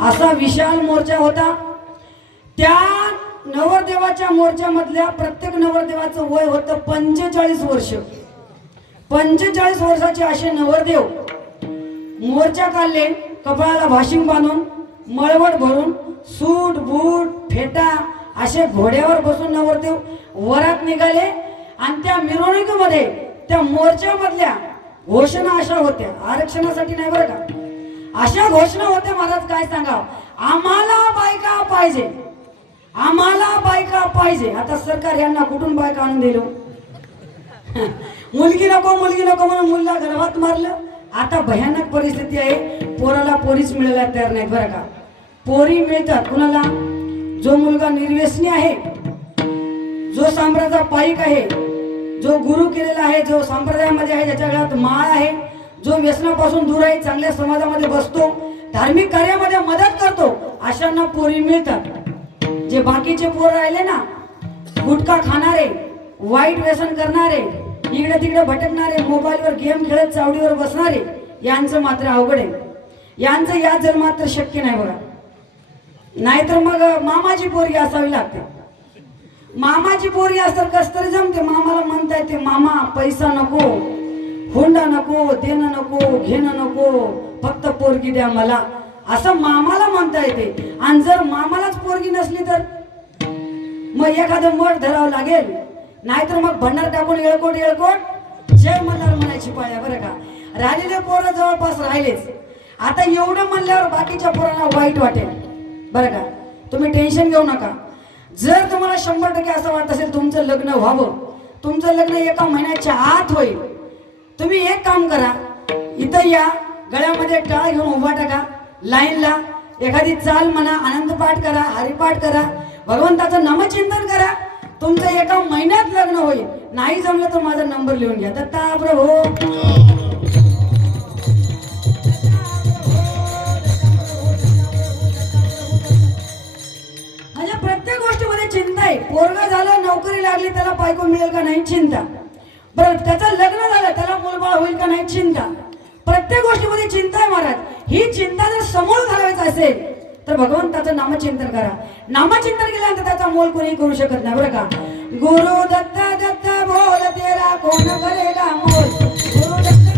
असा विशाल मोर्चा होता. त्या नवरदेवाच्या मोर्चामधल्या प्रत्येक नवरदेवाचं वय होतं 45 वर्ष. 45 वर्षाचे असे नवरदेव मोर्चा काढले, कपाळाला भाशिंग बांधून, मळवट भरून, सूट बूट फेटा असे घोड्यावर बसून नवरदेव वरात निघाले. आणि त्या मिरवणुकीमध्ये त्या मोर्चामधल्या घोषणा अशा होत्या, आरक्षणासाठी नाही बरं का, अशा घोषणा होत्या महाराज काय सांगाव, आम्हाला बायका पाहिजे, आम्हाला बायका पाहिजे. आता सरकार यांना कुठून बायका आणून दिलो मुलगी नको मुलगी नको म्हणून मुलगा गर्भात मारलं. आता भयानक परिस्थिती आहे, पोराला पोरीच मिळायला तयार नाहीत बरं का. पोरी मिळतात कुणाला, जो मुलगा निर्व्यसनी आहे, जो सांप्रदाय पायिक आहे, जो गुरु केलेला आहे, जो संप्रदायामध्ये आहे, ज्याच्या गळ्यात माळ आहे, जो व्यसनापासून दूर आहे, चांगल्या समाजामध्ये बसतो, धार्मिक कार्यामध्ये मदत करतो, अशांना पोरी मिळतात. जे बाकीचे पोर राहिले ना, गुटखा खाणारे, वाईट व्यसन करणारे, इकडे तिकडे भटकणारे, मोबाईलवर गेम खेळत चावडीवर बसणारे, यांचं मात्र अवघड आहे. यांचं या जन्मात तर शक्य नाही बघा. नाहीतर मग मामाची पोरगी असावी लागते. मामाची पोरगी असतर कस तरी जमते. मामाला म्हणता येते, मामा पैसा नको, हुंडा नको, देणं नको, घेणं नको, फक्त पोरगी द्या मला, असं मामाला म्हणता येते. आणि जर मामालाच पोरगी नसली तर मग एखादं मठ धरावं लागेल. नाहीतर मग भंडार टाकून येळकोट येळकोट जय मल्हार म्हणायची पाळ्या बरं का. राहिलेले पोरं जवळपास राहिलेच. आता एवढं म्हणल्यावर बाकीच्या पोरांना वाईट वाटेल बरं का. तुम्ही टेन्शन घेऊ नका. जर तुम्हाला 100% असं वाटत असेल तुमचं लग्न व्हावं, तुमचं लग्न एका महिन्याच्या आत होईल, तुम्ही एक काम करा, इथं या, गळ्यामध्ये टाळ घेऊन उभा टाका लाईनला, एखादी चाल म्हणा, आनंद पाठ करा, हरिपाठ करा, भगवंताचं नामचिंतन करा, तुमचं एका महिन्यात लग्न होईल. नाही जमलं तर माझा नंबर लिहून घ्या. दत्ता प्रभू म्हणजे प्रत्येक गोष्टीमध्ये चिंता आहे. पोरगा झालं, नोकरी लागली, त्याला बायको मिळेल का नाही चिंता. बरं, त्याचं लग्न झालं, त्याला मुलबाळ होईल का नाही चिंता. प्रत्येक गोष्टीमध्ये चिंता आहे महाराज. ही चिंता जर समोर घालवायचं असेल तर भगवंताचं नामचिंतन करा. नामचिंतन केल्यानंतर त्याचा मोल कोणी करू शकत नाही बरं का. गुरु दत्त दत्त बोल तेरा कोण करेगा मोल, गुरु दत्त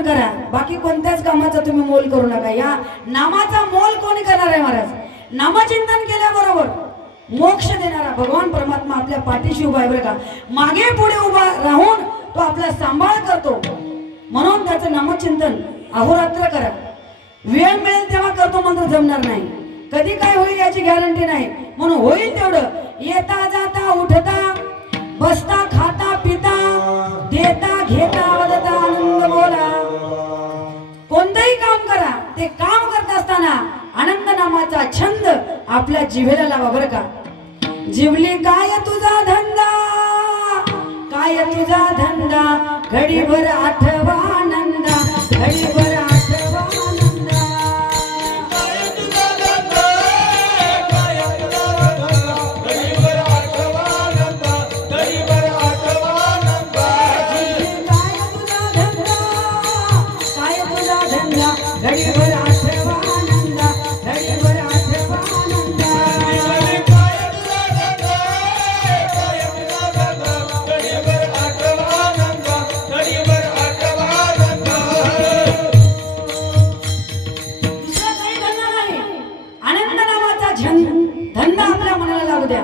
नामचिंतन करा, बाकी कोणत्याच कामाचा तुम्ही मोल करू नका. या नामाचा मोल कोणी करणार आहे महाराज? नामचिंतन केल्याबरोबर मोक्ष देणारा भगवान परमात्मा आपल्या पाठीशी उभा आहे बरं का. मागे पुढे उभा राहून तो आपला सांभाळ करतो. म्हणून त्याचं नामचिंतन अहोरात्र करा. वेळ मिळेल तेव्हा करतो म्हणतो जमणार नाही. कधी काय होईल याची गॅरंटी नाही. म्हणून होईल तेवढं येता जाता उठता बसता खाता पिता देता घेता वदता आनंद बोला. कोणतंही काम करा, ते काम करत असताना आनंद नामाचा छंद आपल्या जिभेला लावा बरं का. जिवली काय तुझा धंदा, काय तुझा धंदा, घडीभर आठवा आनंदा, घडीभर आठवा आनंदा. काय तुझा धंदा, काय तुझा धंदा, घडीभर आठवा आनंदा, घडीभर आठवा आनंदा. काय तुझा धंदा, काय तुझा धंदा, घडीभर आठवा आनंदा, घडीभर आठवा आनंदा. काय तुझा धंदा, काय तुझा धंदा, घडीभर आठवा आनंदा, घडीभर आठवा आनंदा. दुसरा काही धंदा नाही. आनंद नामाचा धंदा आपल्या मनाला लागू द्या.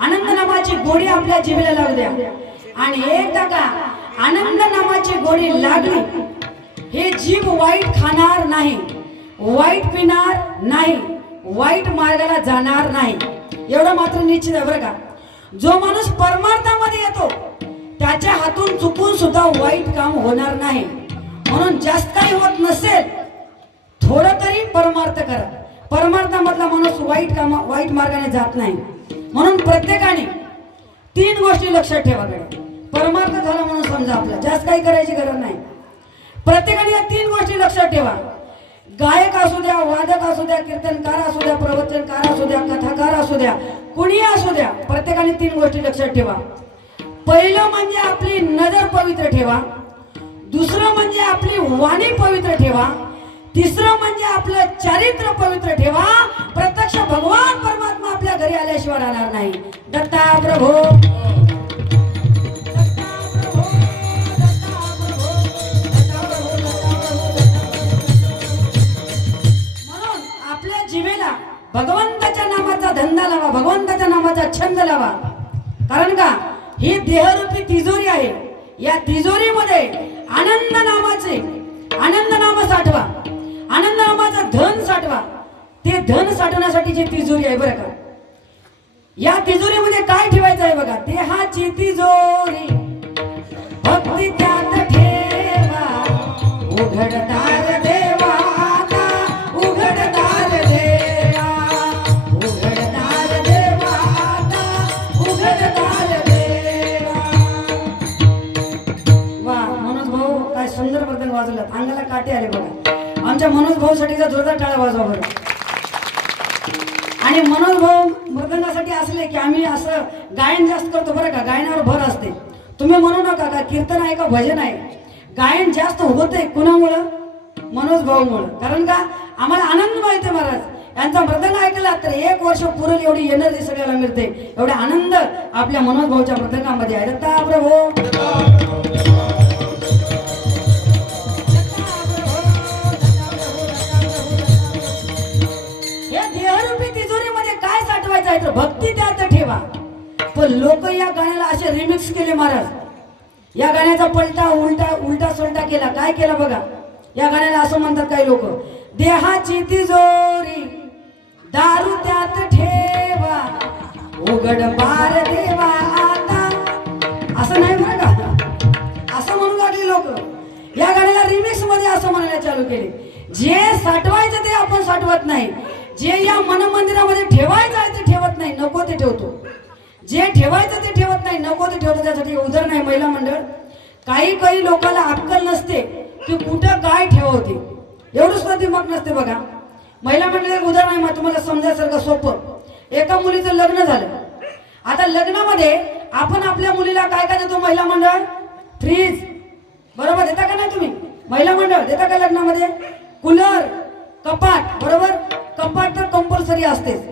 आनंद नामाची गोडी आपल्या जिभेला लागू द्या. आणि एकदा का आनंद नामाची गोडी लागली, हे जीभ वाईट खाणार नाही, वाईट पिणार नाही, वाईट मार्गाला जाणार नाही. एवढं मात्र निश्चित आहे बरं का. जो माणूस परमार्थामध्ये येतो त्याच्या हातून चुकून सुद्धा वाईट काम होणार नाही. म्हणून जास्त काही होत नसेल थोडं तरी परमार्थ करा. परमार्थामधला माणूस वाईट मार्गाने जात नाही. म्हणून प्रत्येकाने 3 गोष्टी लक्षात ठेवा. परमार्थ झाला म्हणून समजा आपला जास्त काही करायची गरज नाही. प्रत्येकाने या 3 गोष्टी लक्षात ठेवा. गायक असू द्या, वादक असू द्या, कीर्तनकार असू द्या, प्रवचनकार असू द्या, कथाकार असू द्या, कुणी असू द्या, प्रत्येकाने 3 गोष्टी लक्षात ठेवा. पहिलं म्हणजे आपली नजर पवित्र ठेवा. दुसरं म्हणजे आपली वाणी पवित्र ठेवा. तिसरं म्हणजे आपलं चारित्र्य पवित्र ठेवा. प्रत्यक्ष भगवान परमात्मा आपल्या घरी आल्याशिवाय राहणार नाही. दत्ता प्रभो, जिवेला भगवंताच्या नामाचा धंदा लावा, भगवंताच्या नामाचा छंद लावा. कारण का ही देहरूपी तिजोरी आहे. या तिजोरीमध्ये आनंद नाम साठवा, आनंद नामाचं धन साठवा. ते धन साठवण्यासाठीची तिजोरी आहे बरं का. या तिजोरीमध्ये काय ठेवायचं आहे बघा. देहाची तिजोरी भक्ती त्यात ठेवा, उघडदार देवा आता, उघडदार देवा, उघडदार देवा आता, उघडदार देवा. वा मनोज भाऊ काय सुंदर मृदंग वाजवला, अंगाला काटे आले बघा. आमच्या मनोज भाऊ साठीचा जोरदार टाळा वाजवा बरं. आणि मनोज भाऊ मृदंगासाठी असले की आम्ही असं गायन जास्त करतो बरं का. गायनावर भर असते. तुम्ही म्हणू नका का कीर्तन आहे का भजन आहे. गायन जास्त होते कुणामुळं? मनोज भाऊमुळं. कारण का आम्हाला आनंद मिळते महाराज. यांचा मृदंग ऐकला तर 1 वर्ष पुरेल एवढी एनर्जी सगळ्याला मिळते. एवढा आनंद आपल्या मनोज भाऊच्या मृदंगामध्ये आहे. दत्ता प्रभू, भक्ती त्यात ठेवा. पण लोक या गाण्याला असे रिमिक्स केले महाराज. या गाण्याचा पलटा उलटा सोलटा केला. काय केला बघा. या गाण्याला असं म्हणतात काही लोक, देहाची तिजोरी दारू त्यात ठेवा, उघड बार देवा आता. असं नाही बरं का. असं म्हणू लागले लोक. या गाण्याला रिमिक्स मध्ये असं म्हणायला चालू केले. जे साठवायचं ते आपण साठवत नाही. जे या मनमंदिरामध्ये ठेवायचं आहे ते ठेवत नाही, नको ते ठेवतो. जे ठेवायचं ते ठेवत नाही, नको ते ठेवतो. त्यासाठी उदाहरण आहे महिला मंडळ. काही लोकांना अक्कल नसते की कुठं काय ठेवते. एवढं सुद्धा दिमाग नसते बघा. महिला मंडळ एक उदाहरण आहे. मग तुम्हाला समजायसारखं सोपं. एका मुलीचं लग्न झालं. आता लग्नामध्ये आपण आपल्या मुलीला काय काय देतो महिला मंडळ? फ्रीज बरोबर देता का नाही तुम्ही? महिला मंडळ देता का लग्नामध्ये? कूलर, कपाट बरोबर. कपाट तर कंपल्सरी असतेच.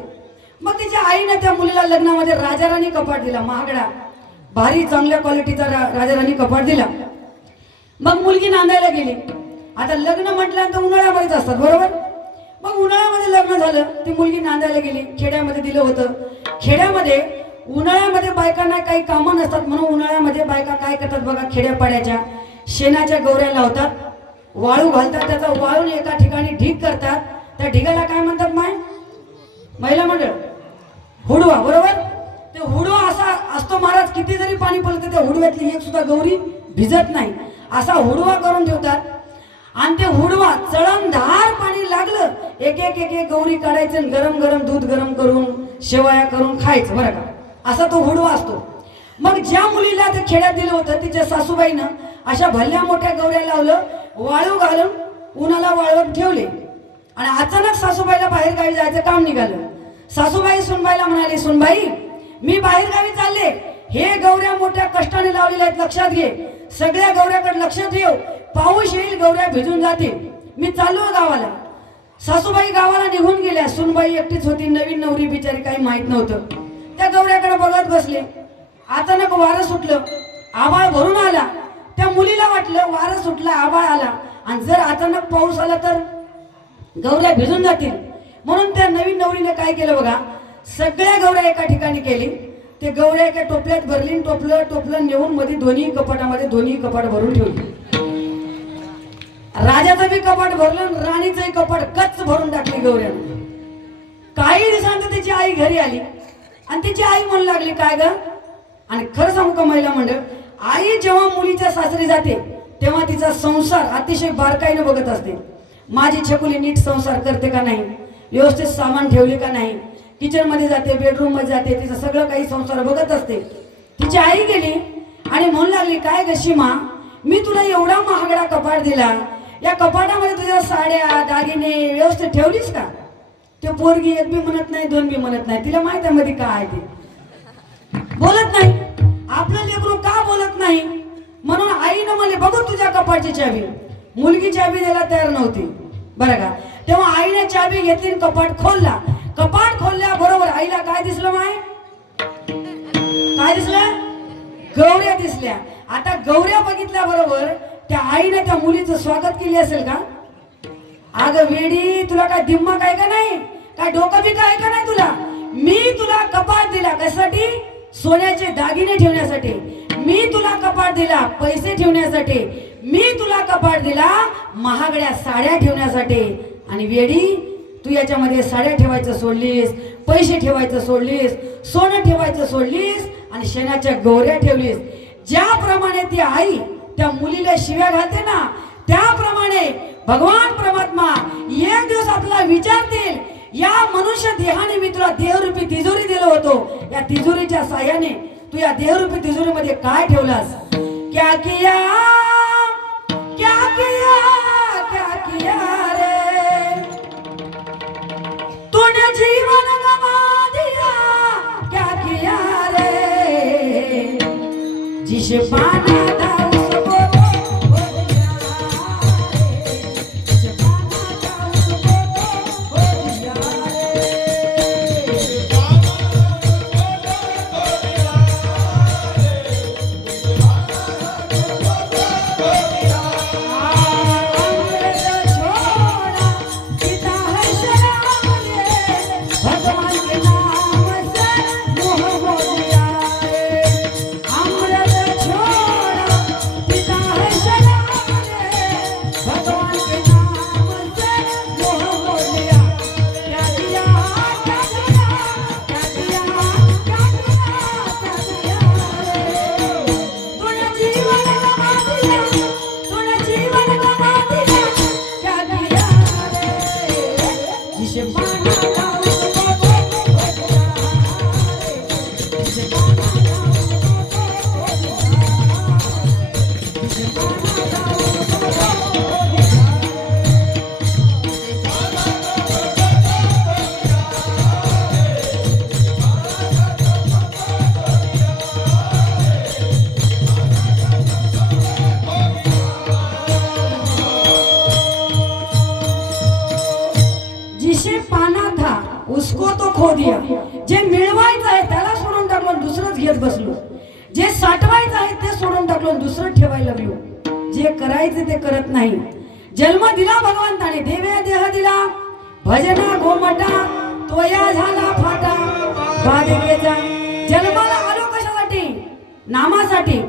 मग तिच्या आईने त्या मुलीला लग्नामध्ये राजाराणी कपाट दिला. महागडा भारी चांगल्या क्वालिटीचा राजाराणी कपाट दिला. मग मुलगी नांदायला गेली. आता लग्न म्हटल्यानंतर उन्हाळ्यामध्येच असतात बरोबर. मग उन्हाळ्यामध्ये लग्न झालं, ती मुलगी नांदायला गेली, खेड्यामध्ये दिलं होतं. खेड्यामध्ये उन्हाळ्यामध्ये बायकांना काही कामं नसतात म्हणून उन्हाळ्यामध्ये बायका काय करतात बघा, खेड्यापाड्याच्या शेणाच्या गौऱ्या लावतात, वाळू घालतात, त्याचा वाळून एका ठिकाणी ढीग करतात. त्या ढिगाला काय म्हणतात माय महिला मंडळ? हुडवा बरोबर. ते हुडवा असा असतो महाराज, किती जरी पाणी पडलं त्या हुडव्यातली एक सुद्धा गौरी भिजत नाही, असा हुडवा करून ठेवतात. आणि ते हुडवा चळणधार पाणी लागलं एक एक एक एक गौरी काढायचं, गरम गरम दूध गरम करून शेवया करून खायचं बरं का, असा तो हुडवा असतो. मग ज्या मुलीला ते खेड्यात दिलं होतं तिच्या सासूबाईनं अशा भल्या मोठ्या गौऱ्या लावलं, वाळू घालून उन्हाला वाळवत ठेवले. आणि अचानक सासूबाईला बाहेर गावी जायचं काम निघालं. सासूबाई सुनबाईला म्हणाली, सुनबाई मी बाहेर गावी चालले, हे गौऱ्या मोठ्या कष्टाने लावलेल्या आहेत, लक्षात घे, सगळ्या गौऱ्याकडे लक्ष ठेव, पाऊस येईल गौऱ्या भिजून जातील, मी चाललो गावाला. सासूबाई गावाला निघून गेल्या. सुनबाई एकटीच होती, नवीन नवरी बिचारी, काही माहित नव्हतं. त्या गौऱ्याकडे बघत बसले. अचानक वारं सुटलं, आभाळ भरून आला. त्या मुलीला वाटलं वारं सुटलं, आभाळ आला आणि जर अचानक पाऊस आला तर गौऱ्या भिजून जातील. म्हणून त्या नवीन नवरीने काय केलं बघा, सगळ्या गौऱ्या एका ठिकाणी केली. ते गौऱ्या एका टोपल्यात भरली, टोपलं टोपलं नेऊन मध्ये दोन्ही कपाटामध्ये दोन्ही कपाट भरून ठेवली. राजाचं बी कपाट भरलं, राणीचंही कपाट कच्च भरून टाकली गौऱ्यानं. काही दिवसांत तिची आई घरी आली आणि तिची आई म्हणू लागली, काय ग? आणि खरं सांगू का महिला मंडळ, आई जेव्हा मुलीच्या सासरी जाते तेव्हा तिचा संसार अतिशय बारकाईने बघत असते. माझी छकुली नीट संसार करते का नाही, व्यवस्थित सामान ठेवले का नाही, किचन मध्ये जाते, बेडरूम मध्ये जाते, तिचं सगळं काही संसार बघत असते. तिची आई गेली आणि म्हणू लागली, काय ग सीमा, मी तुला एवढा महागडा कपाट दिला, या कपाटामध्ये तुझ्या साड्या दागिने व्यवस्थित ठेवलीस का? ते पोरगी एक बी म्हणत नाही, दोन बी म्हणत नाही, तिला माहिती आहे मध्ये काय ते बोलत नाही. आपलं लेकरू का बोलत नाही म्हणून आईनं मला, बघू तुझ्या कपाटची चावी. मुलगी चावी द्यायला तयार नव्हती बरं का. तेव्हा आईने चावी घेतली, कपाट खोलला. कपाट खोलल्याबरोबर आईला काय दिसलं माय? काय दिसलं? गौऱ्या दिसल्या. आता गौऱ्या बघितल्या बरोबर त्या आईने त्या मुलीचं स्वागत केले असेल का? अगं वेडी, तुला काय दिम्मा काय का नाही, काय डोकं बी काय का नाही तुला? मी तुला कपाट दिला कशासाठी? सोन्याचे दागिने ठेवण्यासाठी. मी तुला कपाट दिला पैसे ठेवण्यासाठी. मी तुला कपाट दिला महागड्या साड्या ठेवण्यासाठी. आणि वेडी, तू याच्यामध्ये साड्या ठेवायचं सोडलीस, पैसे ठेवायचं सोडलीस, सोनं ठेवायचं सोडलीस आणि शेणाच्या गौऱ्या ठेवलीस. ज्याप्रमाणे ती आई त्या मुलीला शिव्या घालते ना, त्याप्रमाणे भगवान परमात्मा एक दिवस आपला विचारतील, या मनुष्य देहाने मी तुला देहरूपी तिजोरी दिलो होतो, या तिजोरीच्या साह्याने तू या देहरूपी तिजोरीमध्ये काय ठेवलास? क्या किया, क्या किया, क्या किया रे तूने जीवन गवा दिया, क्या किया रे जिसे पाना था उसको उसको तो खो दिया. जे मिळवायचं आहे त्याला सोडून टाकलं, दुसरंच घेत बसलो. जे साठवायचं आहे ते सोडून टाकलं, दुसरं ठेवायला लागलो. जे करायचं ते करत नाही. जन्म दिला भगवंताने देवे देह दिला भजना गोमटा तोया झाला फाटा बाधिकेचा जन्माला आलो कशासाठी नामासाठी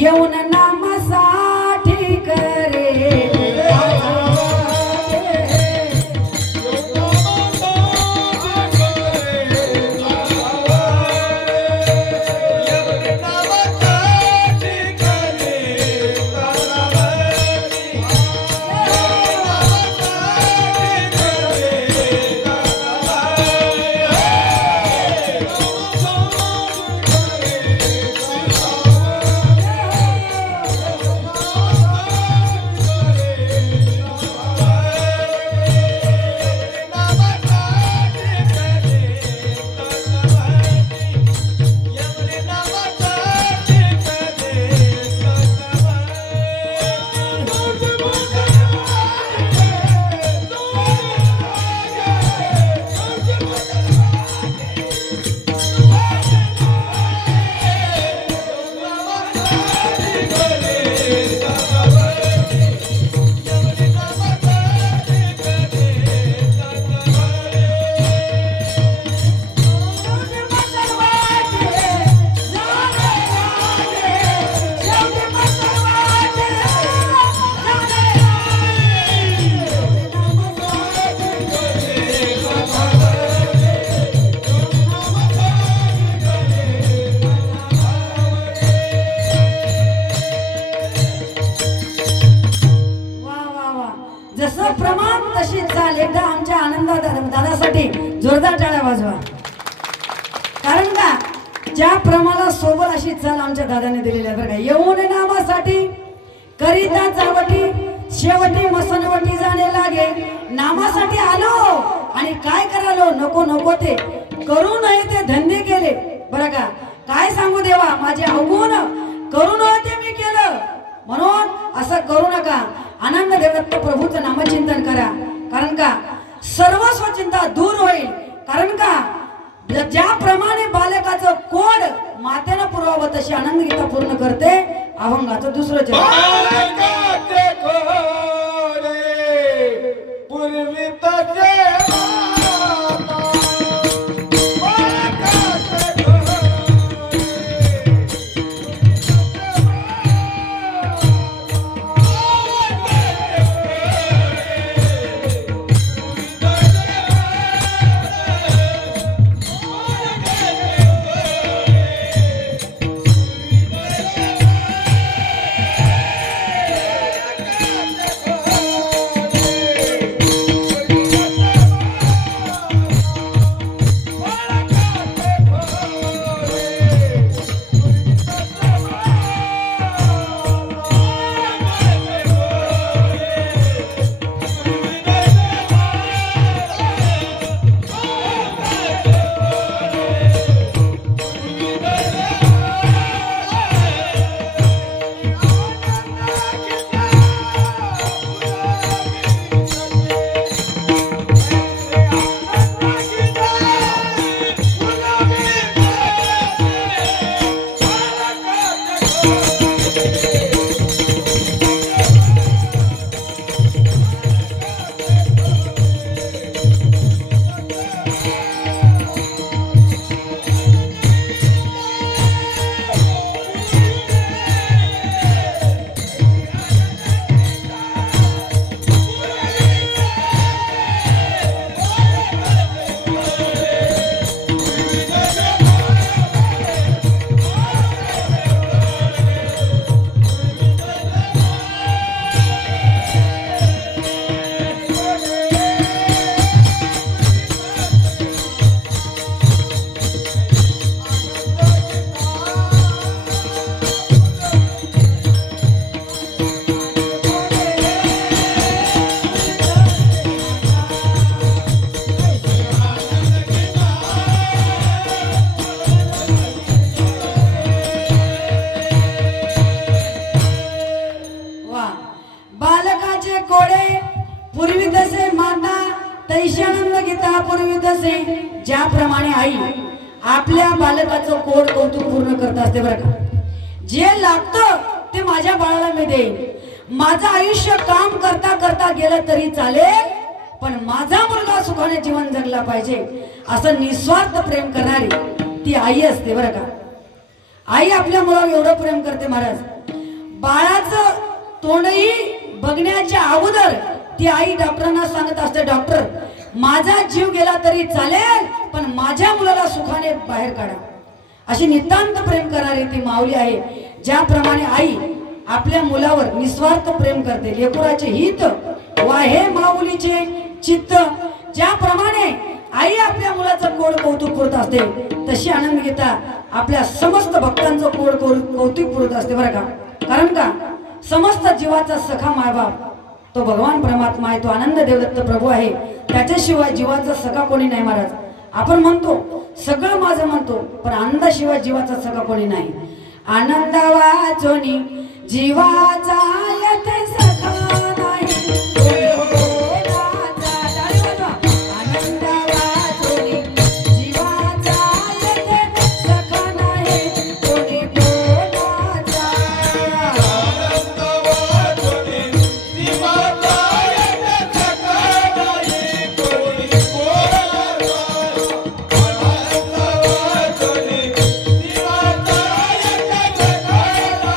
येऊन नामासाठी करे जसं प्रमाण तशी चाल एकदा आमच्या आनंद दादासाठी जोरदार टाळ्या वाजवा. कारण का ज्या प्रमाणाला सोबत अशी चाल आमच्या दादाने दिलेली आहे बरं का. येऊन नामासाठी करिता जावटी शेवटी मसनवटी जाणे लागे. नामासाठी आलो आणि काय करालो नको नको ते करू नये ते धंदे केले बरं का. काय सांगू देवा माझे अवगुण करू नये ते मी केलं म्हणून असं करू नका. आनंद देवदत्त प्रभूचं नामचिंतन करा. कारण का सर्व स्वचिंता दूर होईल. कारण का ज्याप्रमाणे बालकाचं कोड मातेनं पुरवावं तशी आनंद गीता पूर्ण करते अभंगाचं दुसरं चरण. ज्याप्रमाणे आई आपल्या बालकाचं कोड कौतुक पूर्ण करत असते बरं का. जे लागतं ते माझ्या बाळाला मी देईन. माझं आयुष्य काम करता करता गेलं तरी चालेल, पण माझा मुलगा सुखाने जीवन जगला पाहिजे असं निस्वार्थ प्रेम करणारी ती आई असते बरं का. आई आपल्या मुलावर एवढं प्रेम करते महाराज, बाळाचं तोंडही बघण्याच्या अगोदर ती आई डॉक्टरांना सांगत असते, डॉक्टर माझा जीव गेला तरी चालेल, पण माझ्या मुलाला सुखाने बाहेर काढा. अशी नितांत प्रेम करणारी ती माऊली आहे. ज्याप्रमाणे आई आपल्या मुलावर निस्वार्थ प्रेम करते, लेकराचे हित वाहे माऊलीचे चित्त, ज्याप्रमाणे आई आपल्या मुलाचं कोड कौतुक करत असते, तशी आनंद घेता आपल्या समस्त भक्तांचं कोड कौतुक करत असते बरं का. कारण का समस्त जीवाचा सखा मायबाप तो भगवान परमात्मा आहे, तो आनंद देवदत्त प्रभू आहे. त्याच्याशिवाय जीवाचा सखा कोणी नाही महाराज. आपण म्हणतो सगळं माझं म्हणतो, पण आनंदाशिवाय जीवाचा सखा कोणी नाही. आनंद वाचोनी जीवाचा येथे सखा नाही. आनंद वाचोनी जीवाचा येथे सखा नाही. कोणी कोणाचा आनंद वाचोनी जीवाचा येथे सखा नाही. कोणी कोणाचा आनंद वाचोनी जीवाचा येथे सखा नाही.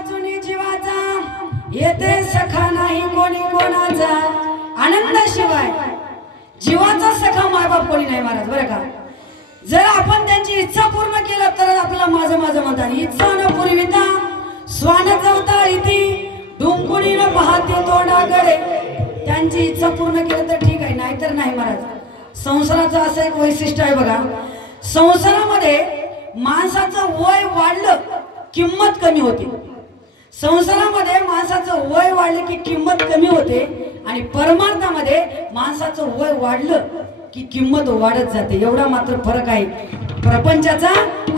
कोणी येथे सखा नाही कोणी कोणाचा. आनंदाशिवाय जीवाचा सखा मायबाप कोणी नाही महाराज बरं का. जर आपण त्यांची इच्छा पूर्ण केलं तर आपल्याला माझं माझं म्हणतात. इच्छा न पुरविता स्वान चवता इथे डुंकुणी न पाहते तोंडाकडे. त्यांची इच्छा पूर्ण केलं तर ठीक आहे, नाहीतर नाही महाराज. संसाराचं असं एक वैशिष्ट्य आहे बघा, संसारामध्ये माणसाचं वय वाढलं किंमत कमी होते. संसारामध्ये माणसाचं वय वाढलं की किंमत कमी होते, आणि परमार्थामध्ये माणसाचं वय वाढलं की किंमत वाढत जाते. एवढा मात्र फरक आहे प्रपंचाचा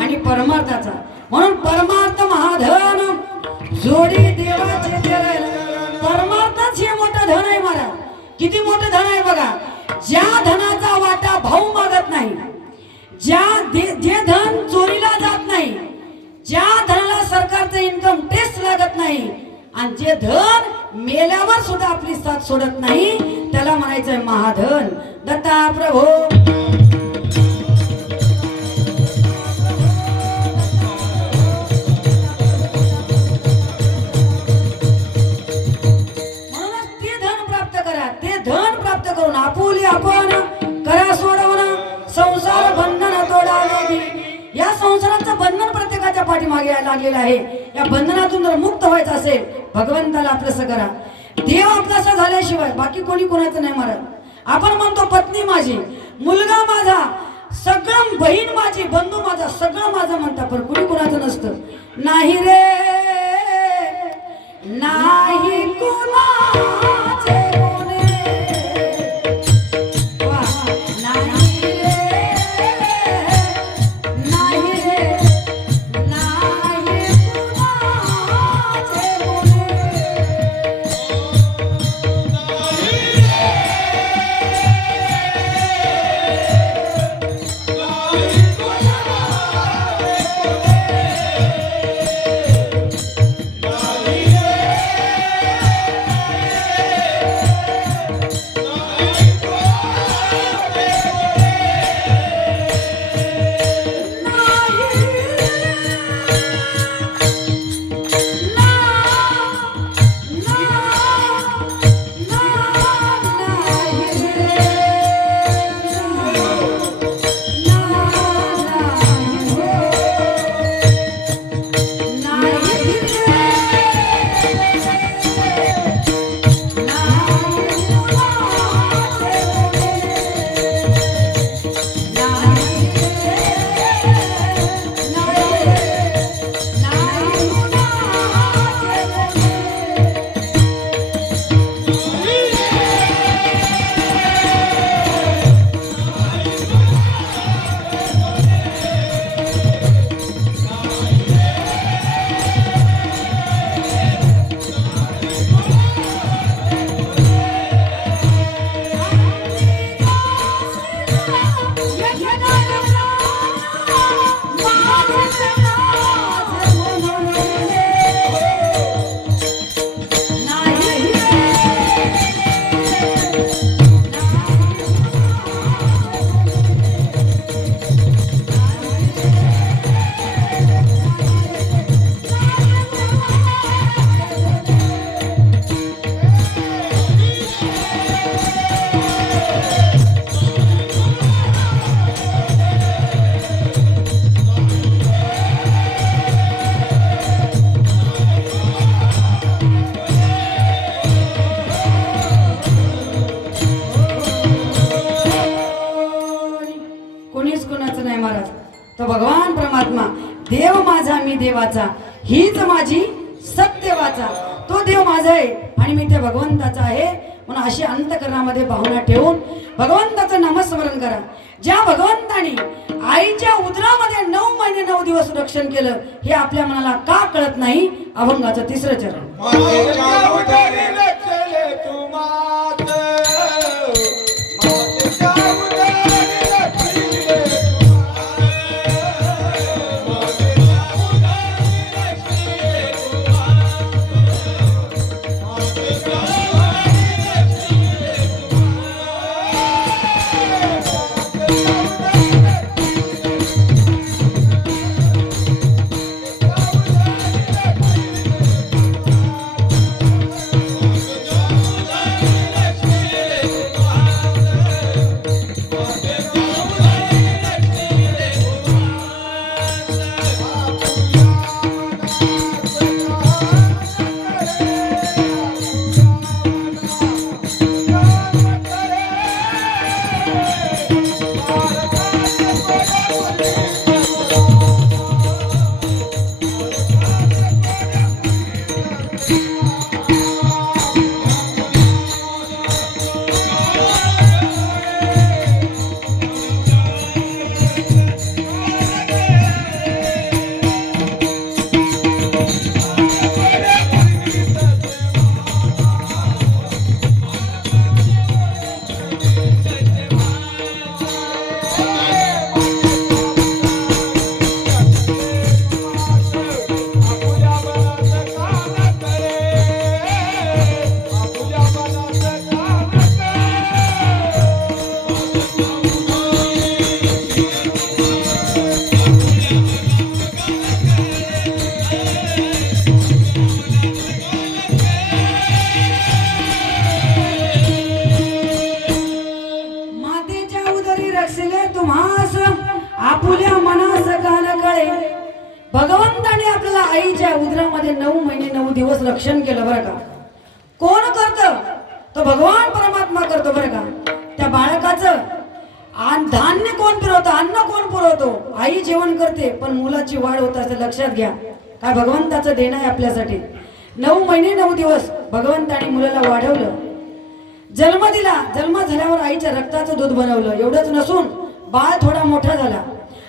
आणि परमार्थाचा. म्हणून परमार्थ महाधन जोडी देवाचे चरण. परमार्थच हे मोठं धन आहे महाराज. किती मोठं धन आहे बघा. ज्या धनाचा वाटा भाऊ मागत नाही, जे धन चोरीला जात नाही, ज्या धनाला सरकारचं इन्कम टॅक्स लागत नाही, आणि जे धन मेल्यावर सुद्धा आपली साथ सोडत नाही, त्याला म्हणायचंय महाधन. दत्ता प्रभो म्हणूनच ते धन प्राप्त करा. ते धन प्राप्त करून आपुली आपण करा सोडवणं, संसार बंधन तोडावे. या संसाराचं बंधन प्रत्येकाच्या पाठीमागे लागलेलं आहे. या बंधनातून जर मुक्त व्हायचं असेल, भगवंताला आपलंसं करा. देव आपलासा झाल्याशिवाय बाकी कोणी कोणाचं नाही महाराज. आपण म्हणतो पत्नी माझी, मुलगा माझा, सगळं बहीण माझी, बंधू माझा, सगळं माझं म्हणता, पण कुणी कोणाचं नसतं. नाही रे नाही कुणाचे कोणे. वा, नाही रे नाही रे नाही कुणाचे कोणे. भगवान परमात्मा देव माझा मी देवाचा, हीच माझी सत्यवाचा. तो देव माझा आहे आणि मी त्या भगवंताचा आहे. म्हणून अशी अंतकरणामध्ये भावना ठेवून भगवंताचं नामस्मरण करा. ज्या भगवंताने आईच्या उदरामध्ये 9 महिने 9 दिवस रक्षण केलं हे आपल्या मनाला का कळत नाही. अभंगाचं 3रं चरण. मातेच्या उदरी रचले तू मात, मातेच्या उदरी रचले तू मात, मातेच्या उदरी रचले तू मात, मातेच्या उदरी रचले तू आपुल्या मनास कान कळे. भगवंताने आपल्याला आईच्या उदरामध्ये 9 महिने 9 दिवस रक्षण केलं बरं का. कोण करतं? तो भगवान परमात्मा करतो बरं का. त्या बाळकाचं धान्य कोण पुरवतो, अन्न कोण पुरवतो? आई जेवण करते, पण मुलाची वाढ होत असते. लक्षात घ्या, काय भगवंताचं देणं आहे आपल्यासाठी. 9 महिने 9 दिवस भगवंताने मुलाला वाढवलं, जन्म दिला. जन्म झाल्यावर आईच्या रक्ताचं दूध बनवलं. एवढंच नसून बाळ थोडा मोठा झाला.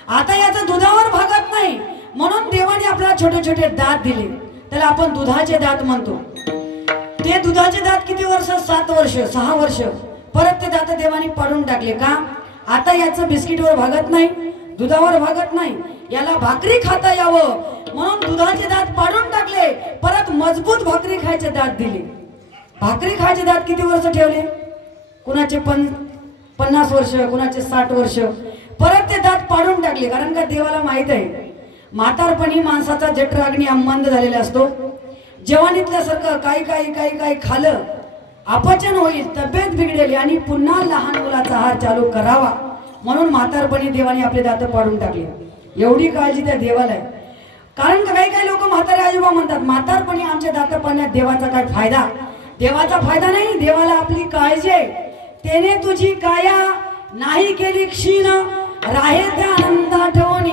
आता याचं दुधावर भागत नाही म्हणून देवाने आपल्याला छोटे छोटे दात दिले. त्याला आपण दुधाचे दात म्हणतो. ते दुधाचे दात किती वर्ष? 7 वर्ष 6 वर्ष. परत ते दात देवाने पाडून टाकले. का? आता याचं बिस्किटवर भागत नाही, दुधावर भागत नाही, याला भाकरी खाता यावं म्हणून दुधाचे दात पाडून टाकले. परत मजबूत भाकरी खायचे दात दिले. भाकरी खायचे दात किती वर्ष ठेवले? कुणाचे 50 वर्ष, कुणाचे 60 वर्ष. परत ते दात पाडून टाकले. कारण का देवाला माहित आहे म्हातारपणी माणसाचा जठराग्नी मंद झालेला असतो. जवानीतल्यासारखं काही खाल्लं अपचन होईल, तब्येत बिघडेल आणि पुन्हा लहान मुलाचा आहार चालू करावा म्हणून म्हातारपणी देवाने आपले दात पाडून टाकले. एवढी काळजी त्या देवाला आहे. कारण काही लोक म्हातारे आजोबा म्हणतात म्हातारपणी आमचे दात पाडण्यात देवाचा काय फायदा? देवाचा फायदा नाही, देवाला आपली काळजी आहे. त्याने तुझी काया नाही केली क्षीण, राहे त्या आनंद आठवणी.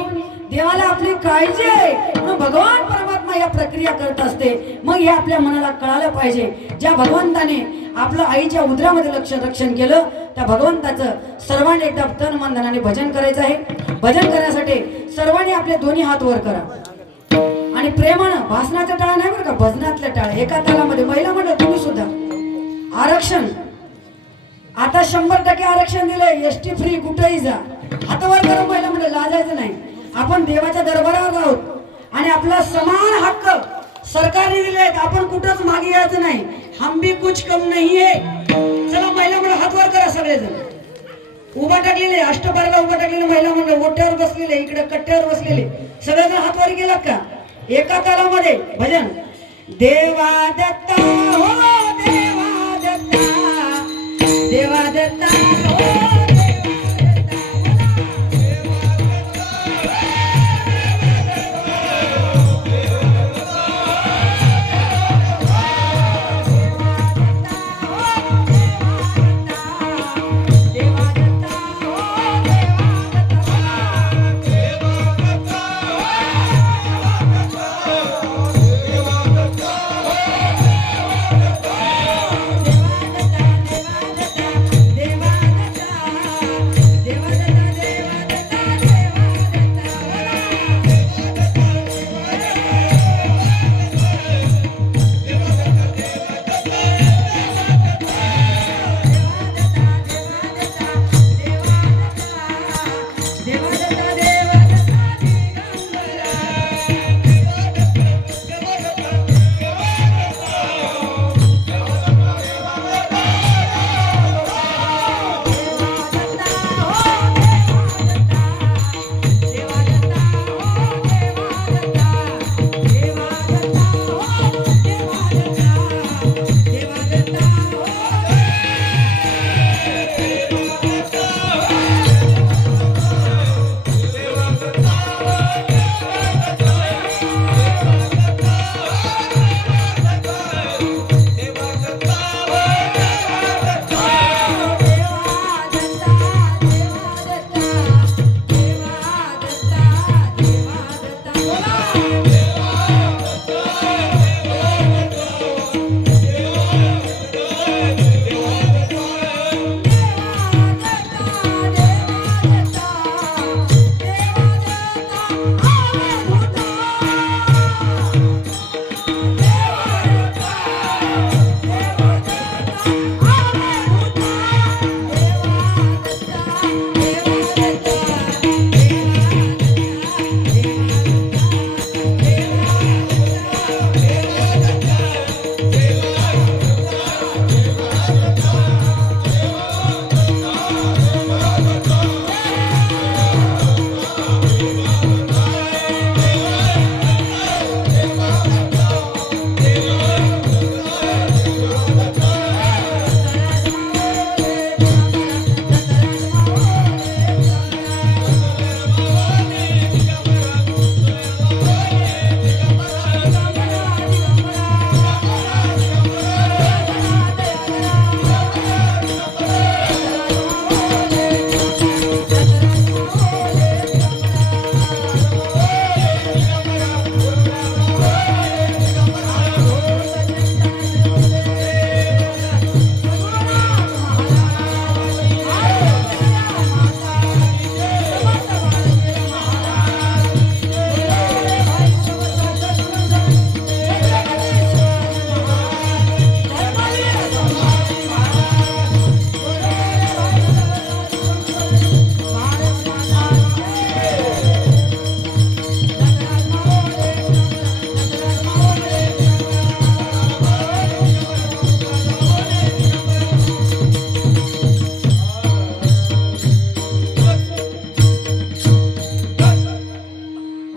देवाला आपली काळजी आहे म्हणून भगवान परमात्मा या प्रक्रिया करत असते. मग हे आपल्या मनाला कळालं पाहिजे. ज्या भगवंताने आपलं आईच्या उदरामध्ये रक्षण केलं त्या भगवंताचं सर्वांनी एकदा तन मन धनाने भजन करायचं आहे. भजन करण्यासाठी सर्वांनी आपले दोन्ही हात वर करा आणि प्रेमानं, भासनाचा टाळा नाही बरं का, भजनातल्या टाळा. एका तालामध्ये महिला मंडळ तुम्ही सुद्धा आरक्षण आता 100% आरक्षण दिलंय. एसटी फ्री, कुठेही जा. हातावर करून महिला मंडळ, लाजायचं नाही. आपण देवाच्या दरबारावर आहोत आणि आपला समान हक्क सरकारने दिलेत. आपण कुठंच मागे यायचं नाही. हम भी कुछ कम नहीं है. चला महिला मंडळ हात वर करा सगळेजण. उभा टाकलेले, अष्टपाराला उभा टाकलेले महिला मंडळ, ओट्यावर बसलेले, इकडे कट्ट्यावर बसलेले सगळेजण हात वर गेलात का? एका तालामध्ये भजन. देवा दत्ता हो देवा दत्ता, देवा दत्ता हो देवा दत्ता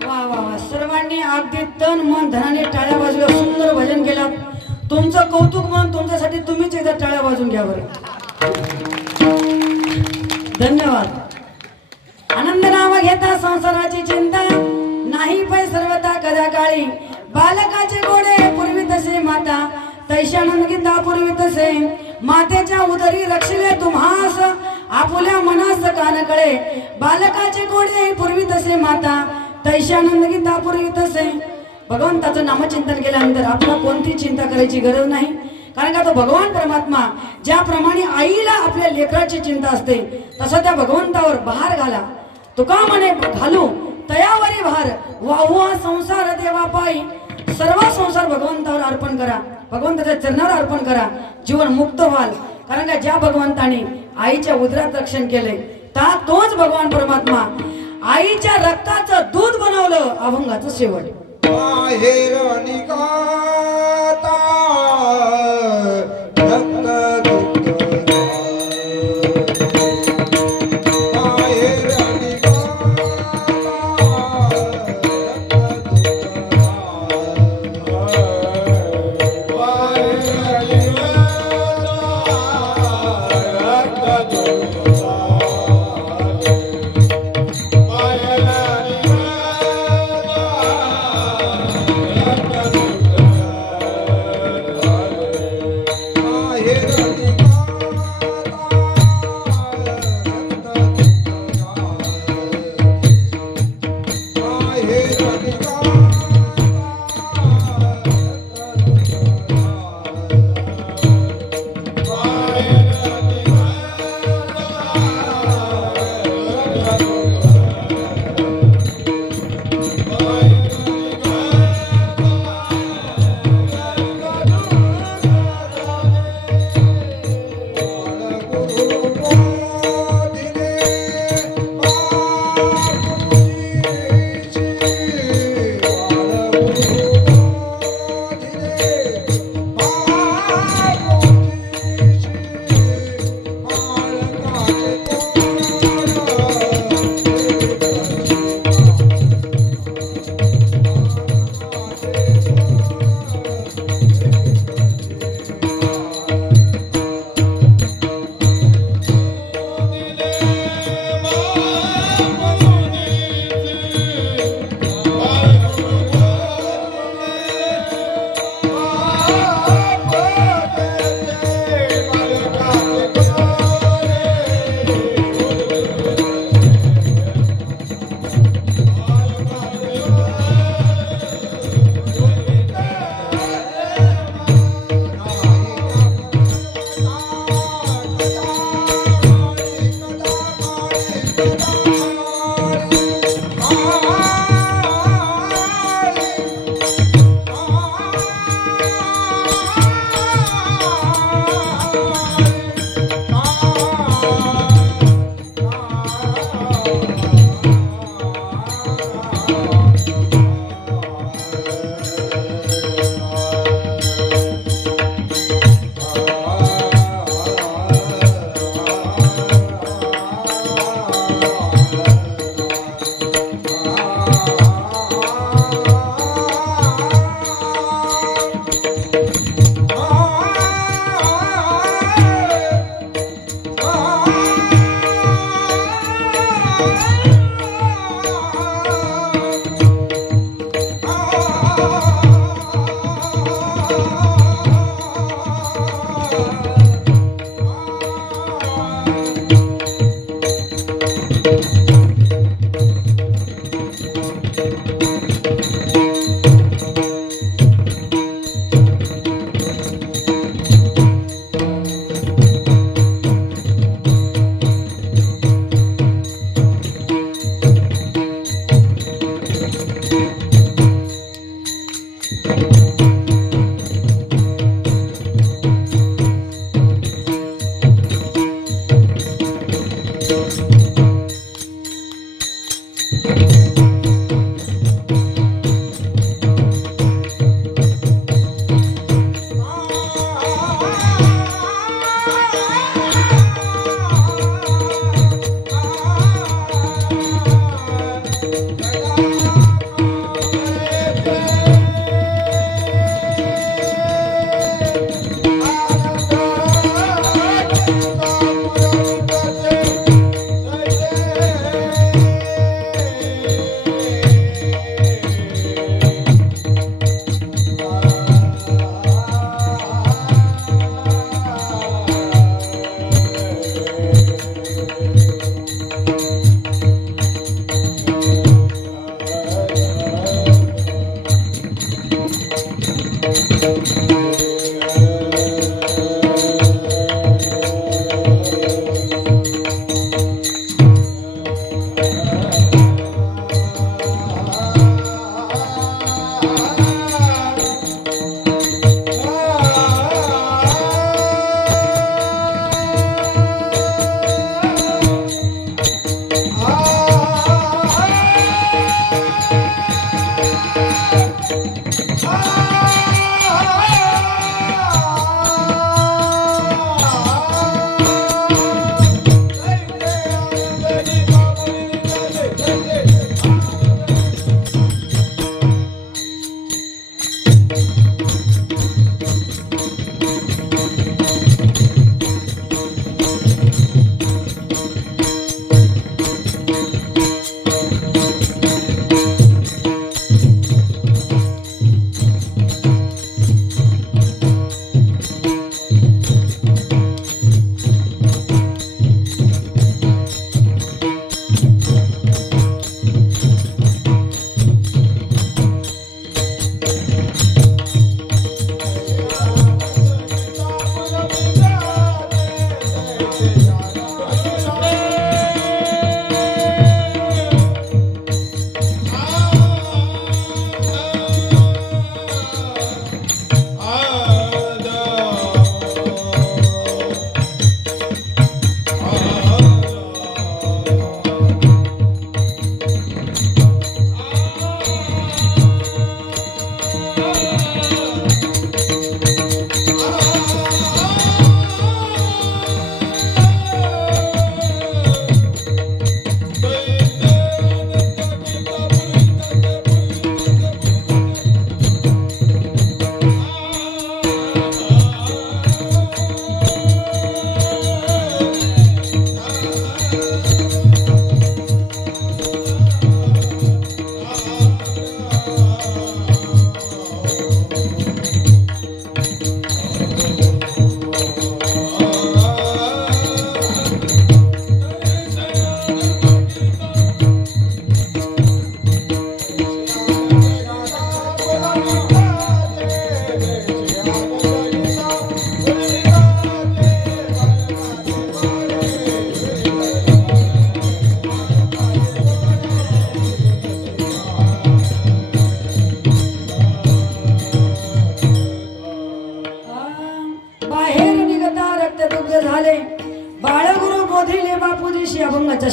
वा वा वा सर्वांनी अगदी तन मन धनाने टाळ्या वाजवल्या सुंदर भजन केलं तुमचं कौतुक म्हणून तुमच्यासाठी तुम्हीच एकदा टाळ्या वाजून घ्या बरं धन्यवाद आनंद नाव घेता संसाराची चिंता नाही पै सर्वता कदा काळी बालकाचे गोडे पूर्वी तसे माता तैशानंद गीता पूर्वी तसे मातेच्या उदरी रक्षले तुम्हास आपुल्या मनास कानकडे बालकाचे गोडे पूर्वी तसे माता तैशानंद गीता पूर्वी तसे भगवंताचं नामचिंतन केल्यानंतर आपल्याला कोणती चिंता करायची गरज नाही कारण का तो भगवान परमात्मा ज्याप्रमाणे आईला आपल्या लेकराची चिंता असते तसं त्या भगवंतावर भार घाला तुका म्हणे घालू तयावरी भार वाहुआ संसार देवा पायी सर्व संसार भगवंतावर अर्पण करा भगवंताच्या चरणावर अर्पण करा जीवन मुक्त व्हाल कारण का ज्या भगवंताने आईच्या उदरात रक्षण केले तोच भगवान परमात्मा आईच्या रक्ताचं दूध बनवलं अभंगाचं शेवट बाहेर निघाता रक्त दुग्ध बाहेर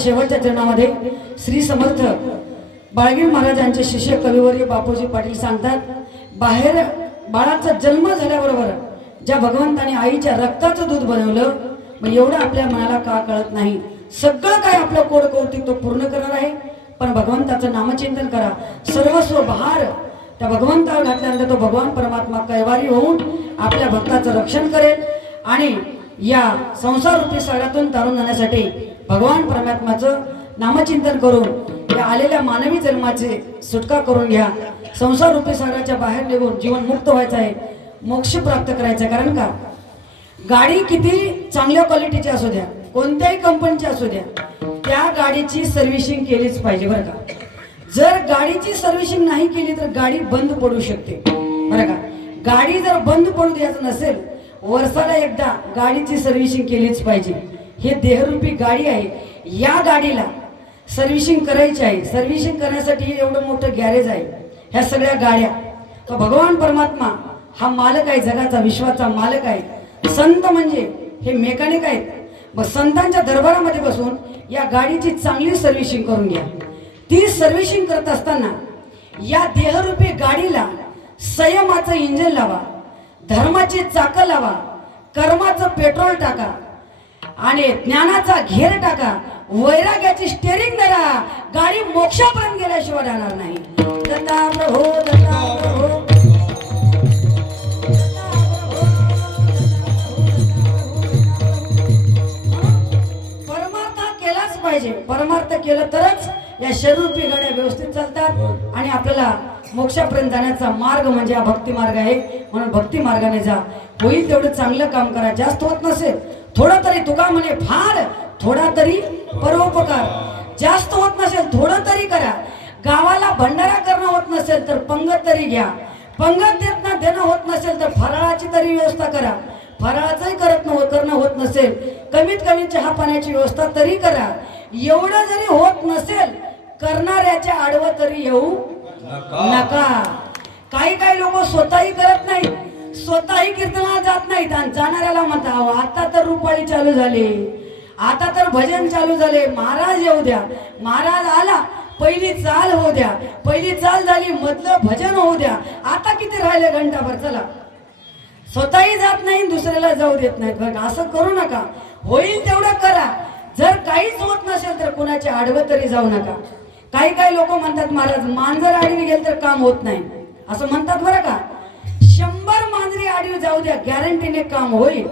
शेवटच्या चरणामध्ये श्री समर्थ बाळगीर महाराजांचे शिष्य कविवर्य बापूजी पाटील सांगतात, बाहेर बाळाचा जन्म झाल्याबरोबर ज्या भगवंताने आईच्या रक्ताचं दूध बनवलं, मग एवढं आपल्या मनाला का कळत नाही? सगळं काय आपलं कोड कौतिक तो पूर्ण करणार आहे, पण भगवंताचं नामचिंतन करा. सर्वस्व भार त्या भगवंतावर घातल्यानंतर तो भगवान परमात्मा कैवारी होऊन आपल्या भक्ताचं रक्षण करेल आणि या संसार रूपी सागरातून तारून जाण्यासाठी भगवान परमात्माचं नामचिंतन करून या आलेल्या मानवी जन्माचे सुटका करून घ्या. संसार रूपी सागराच्या बाहेर निघून जीवन मुक्त व्हायचं आहे, मोक्ष प्राप्त करायचं. कारण का, गाडी किती चांगल्या क्वालिटीची असू द्या, कोणत्याही कंपनीची असू द्या, त्या गाडीची सर्व्हिसिंग केलीच पाहिजे बरं का. जर गाडीची सर्व्हिसिंग नाही केली तर गाडी बंद पडू शकते बरं का. गाडी जर बंद पडू द्यायचं नसेल, वर्षाला एकदा गाडीची सर्व्हिसिंग केलीच पाहिजे. हे देहरूपी गाडी आहे, या गाडीला सर्व्हिसिंग करायची आहे. सर्व्हिसिंग करण्यासाठी एवढं मोठं गॅरेज आहे. ह्या सगळ्या गाड्या तो भगवान परमात्मा हा मालक आहे, जगाचा विश्वाचा मालक आहे. संत म्हणजे हे मेकॅनिक आहेत. मग संतांच्या दरबारामध्ये बसून या गाडीची चांगली सर्व्हिसिंग करून घ्या. ती सर्व्हिसिंग करत असताना या देहरूपी गाडीला संयमाचं इंजिन लावा, धर्माची चाकं लावा, कर्माचं पेट्रोल टाका आणि ज्ञानाचा घेर टाका, वैराग्याची स्टेरिंग धरा. गाडी मोक्षापर्यंत गेल्याशिवाय राहणार नाही. दत्ता प्रभो, दत्ता प्रभो. पाहिजे परमार्थ केलं तरच या शरीरूपी गाड्या व्यवस्थित चालतात आणि आपल्याला मोक्षापर्यंत जाण्याचा मार्ग म्हणजे हा भक्ती मार्ग आहे. म्हणून भक्ती मार्गाने जा. होईल तेवढं चांगलं काम करा. जास्त होत नसेल थोडं तरी, तुका म्हणे फार थोडा तरी परोपकार. जास्त होत नसेल थोडं तरी करा. गावाला भंडारा करणं होत नसेल तर पंगत तरी घ्या. पंगत देणं होत नसेल तर फराळाची तरी व्यवस्था करा. फराळाचंही करणं होत नसेल, कमीत कमी चहा पाण्याची व्यवस्था तरी करा. एवढं जरी होत नसेल, करणाऱ्याच्या आडवं तरी येऊ नका. काही लोक स्वतःही करत नाही, स्वतःही कीर्तनाला जात नाहीत आणि जाणाऱ्याला म्हणतात आता तर रुपाळी चालू झाली, आता तर भजन चालू झाले, महाराज येऊ द्या. महाराज आला, पहिली चाल होऊ द्या. पहिली चाल झाली, मधलं भजन होऊ द्या. आता किती राहिले घंटाभर, चला. स्वतःही जात नाही, दुसऱ्याला जाऊ देत नाहीत बरं. असं करू नका. होईल तेवढं करा. जर काहीच होत नसेल तर कुणाच्या आडवं तरी जाऊ नका. काही लोक म्हणतात महाराज मांजर आडवी गेल तर काम होत नाही, असं म्हणतात बरं का. 100 मांजरी आडवी जाऊ द्या, गॅरंटीने काम होईल.